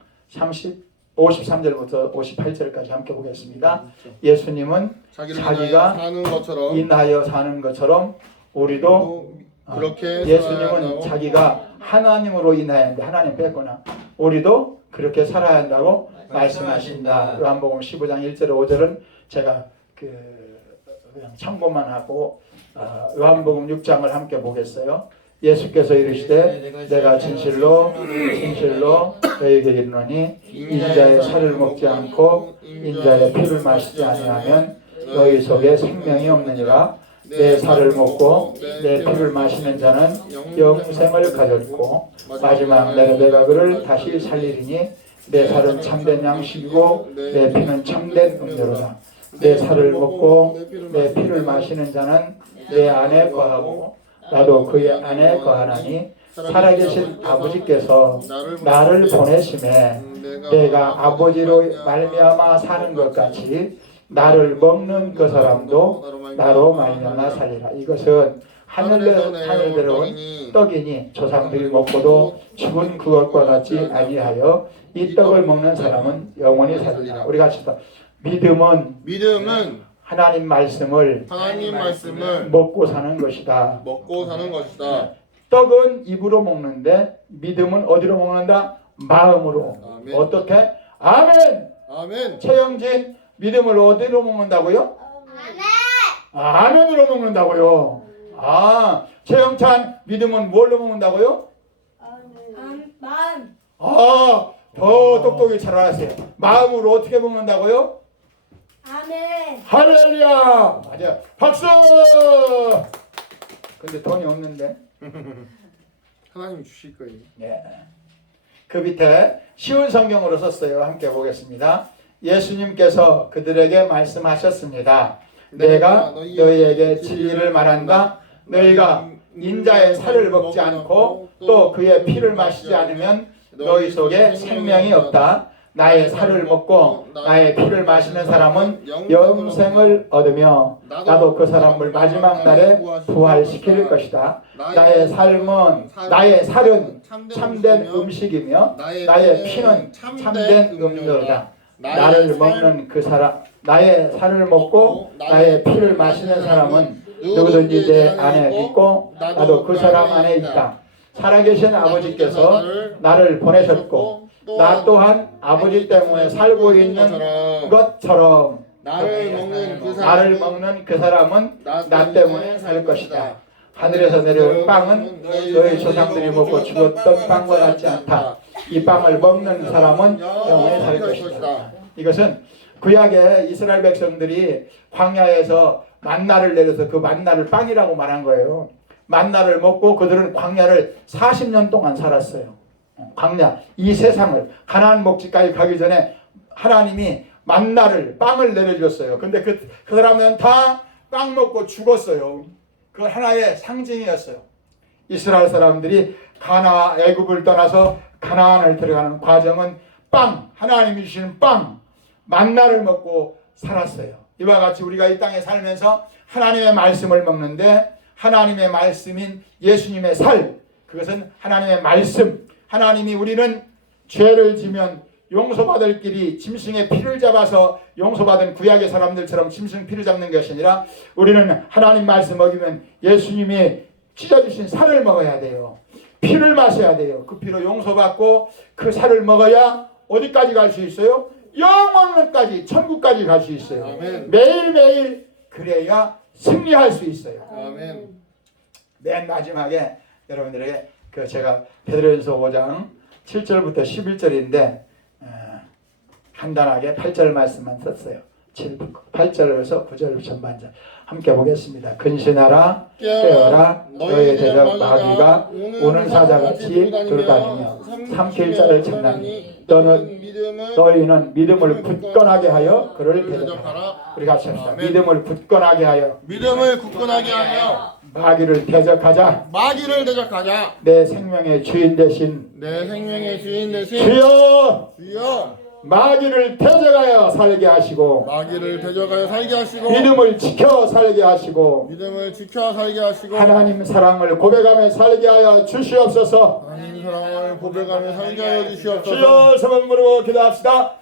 53절부터 58절까지 함께 보겠습니다. 예수님은 자기가 사는 것처럼 인하여 사는 것처럼 우리도 그렇게 예수님은 살아야 한다고. 자기가 하나님으로 인하였는데 하나님 뺐거나 우리도 그렇게 살아야 한다고 말씀하신다. 요한복음 15장 1절 5절은 제가 그냥 참고만 하고 요한복음 6장을 함께 보겠어요. 예수께서 이르시되 내가 진실로 너희에게 이르노니 인자의 살을 먹지 않고 인자의 피를 마시지 아니하면 너희 속에 생명이 없느니라. 내 살을 먹고 내 피를 마시는 자는 영생을 가졌고 마지막 내가 그를 다시 살리리니 내 살은 참된 양식이고 내 피는 참된 음료로다. 내 살을 먹고 내 피를 마시는 자는 내 안에 거하고 나도 그의 안에 거하나니 살아계신 아버지께서 나를 보내심에 내가 아버지로 말미암아 사는 것 같이 나를 먹는 그 사람도 나로 말미암아 살리라. 이것은 하늘대로 떡이니 조상들이 먹고도 죽은 그것과 같이 아니하여 이 떡을 먹는 사람은 영원히 살리라. 우리 같이 믿음은 하나님 말씀을 먹고 사는 것이다. 떡은 입으로 먹는데 믿음은 어디로 먹는다? 마음으로. 아멘. 어떻게? 아멘. 아멘. 최영진 믿음을 어디로 먹는다고요? 아멘으로 먹는다고요. 최영찬 믿음은 뭘로 먹는다고요? 마음. 더 똑똑히 잘 알았어요. 마음으로 어떻게 먹는다고요? 아멘. 할렐루야. 맞아. 박수. 근데 돈이 없는데. 하나님 주실 거예요. 네. 그 밑에 쉬운 성경으로 썼어요. 함께 보겠습니다. 예수님께서 그들에게 말씀하셨습니다. 내가 너희에게 진리를 말한다. 너희가 인자의 살을 먹지 않고 또 그의 피를 마시지 않으면 너희 속에 생명이 없다. 나의 살을 먹고 나의 피를 마시는 사람은 영생을 얻으며 나도 그 사람을 마지막 날에 부활시킬 것이다. 나의 살은 참된 음식이며 나의 피는 참된 음료다. 나를 먹는 그 사람, 나의 살을 먹고 나의 피를 마시는 사람은 누구든지 내 안에 있고 나도 그 사람 안에 있다. 살아계신 아버지께서 나를 보내셨고 나 또한 아버지 때문에 살고 있는 것처럼 나를 먹는 그 사람은 나 때문에 살 것이다. 하늘에서 내려온 빵은 너희 조상들이 먹고 죽었던 빵과 같지 않다. 이 빵을 먹는 사람은 영원히 살 것이다. 이것은 구약의 이스라엘 백성들이 광야에서 만나를 내려서 그 만나를 빵이라고 말한 거예요. 만나를 먹고 그들은 광야를 40년 동안 살았어요. 광야, 이 세상을 가나안 목지까지 가기 전에 하나님이 만나를 빵을 내려줬어요. 근데 그 사람은 다 빵 먹고 죽었어요. 그 하나의 상징이었어요. 이스라엘 사람들이 애굽을 떠나서 가나안을 들어가는 과정은 빵, 하나님이 주시는 빵, 만나를 먹고 살았어요. 이와 같이 우리가 이 땅에 살면서 하나님의 말씀을 먹는데 하나님의 말씀인 예수님의 살, 그것은 하나님의 말씀. 하나님이 우리는 죄를 지면 용서받을 길이 짐승의 피를 잡아서 용서받은 구약의 사람들처럼 짐승 피를 잡는 것이 아니라 우리는 하나님 말씀 먹이면 예수님이 찢어주신 살을 먹어야 돼요. 피를 마셔야 돼요. 그 피로 용서받고 그 살을 먹어야 어디까지 갈 수 있어요? 영원까지, 천국까지 갈 수 있어요. 아멘. 매일매일 그래야 승리할 수 있어요. 아멘. 맨 마지막에 여러분들에게 그 제가 베드로전서 5장 7절부터 11절인데 간단하게 8절 말씀만 썼어요. 8절에서 9절 전반절 함께 보겠습니다. 근신하라 깨어라 너의 대적 마귀가 오는 사자같이 돌아다니며 삼킬 자를 찾나니 너희는 믿음을 굳건하게 하여 그를 대적하라. 우리 같이 합시다. 믿음을 굳건하게 하여 믿음을 굳건하게 하여 마귀를 대적하자. 마귀를 대적하자. 내 생명의 주인 되신 내 생명의 주인 되신 주여 주여 마귀를 대적하여 살게 하시고 마귀를 대적하여 살게 하시고 믿음을 지켜 살게 하시고 믿음을 지켜 살게 하시고 하나님 사랑을 고백하며 살게 하여 주시옵소서. 하나님 사랑을 고백하며 살게 하여 주시옵소서. 주여, 3번 부르고 기도합시다.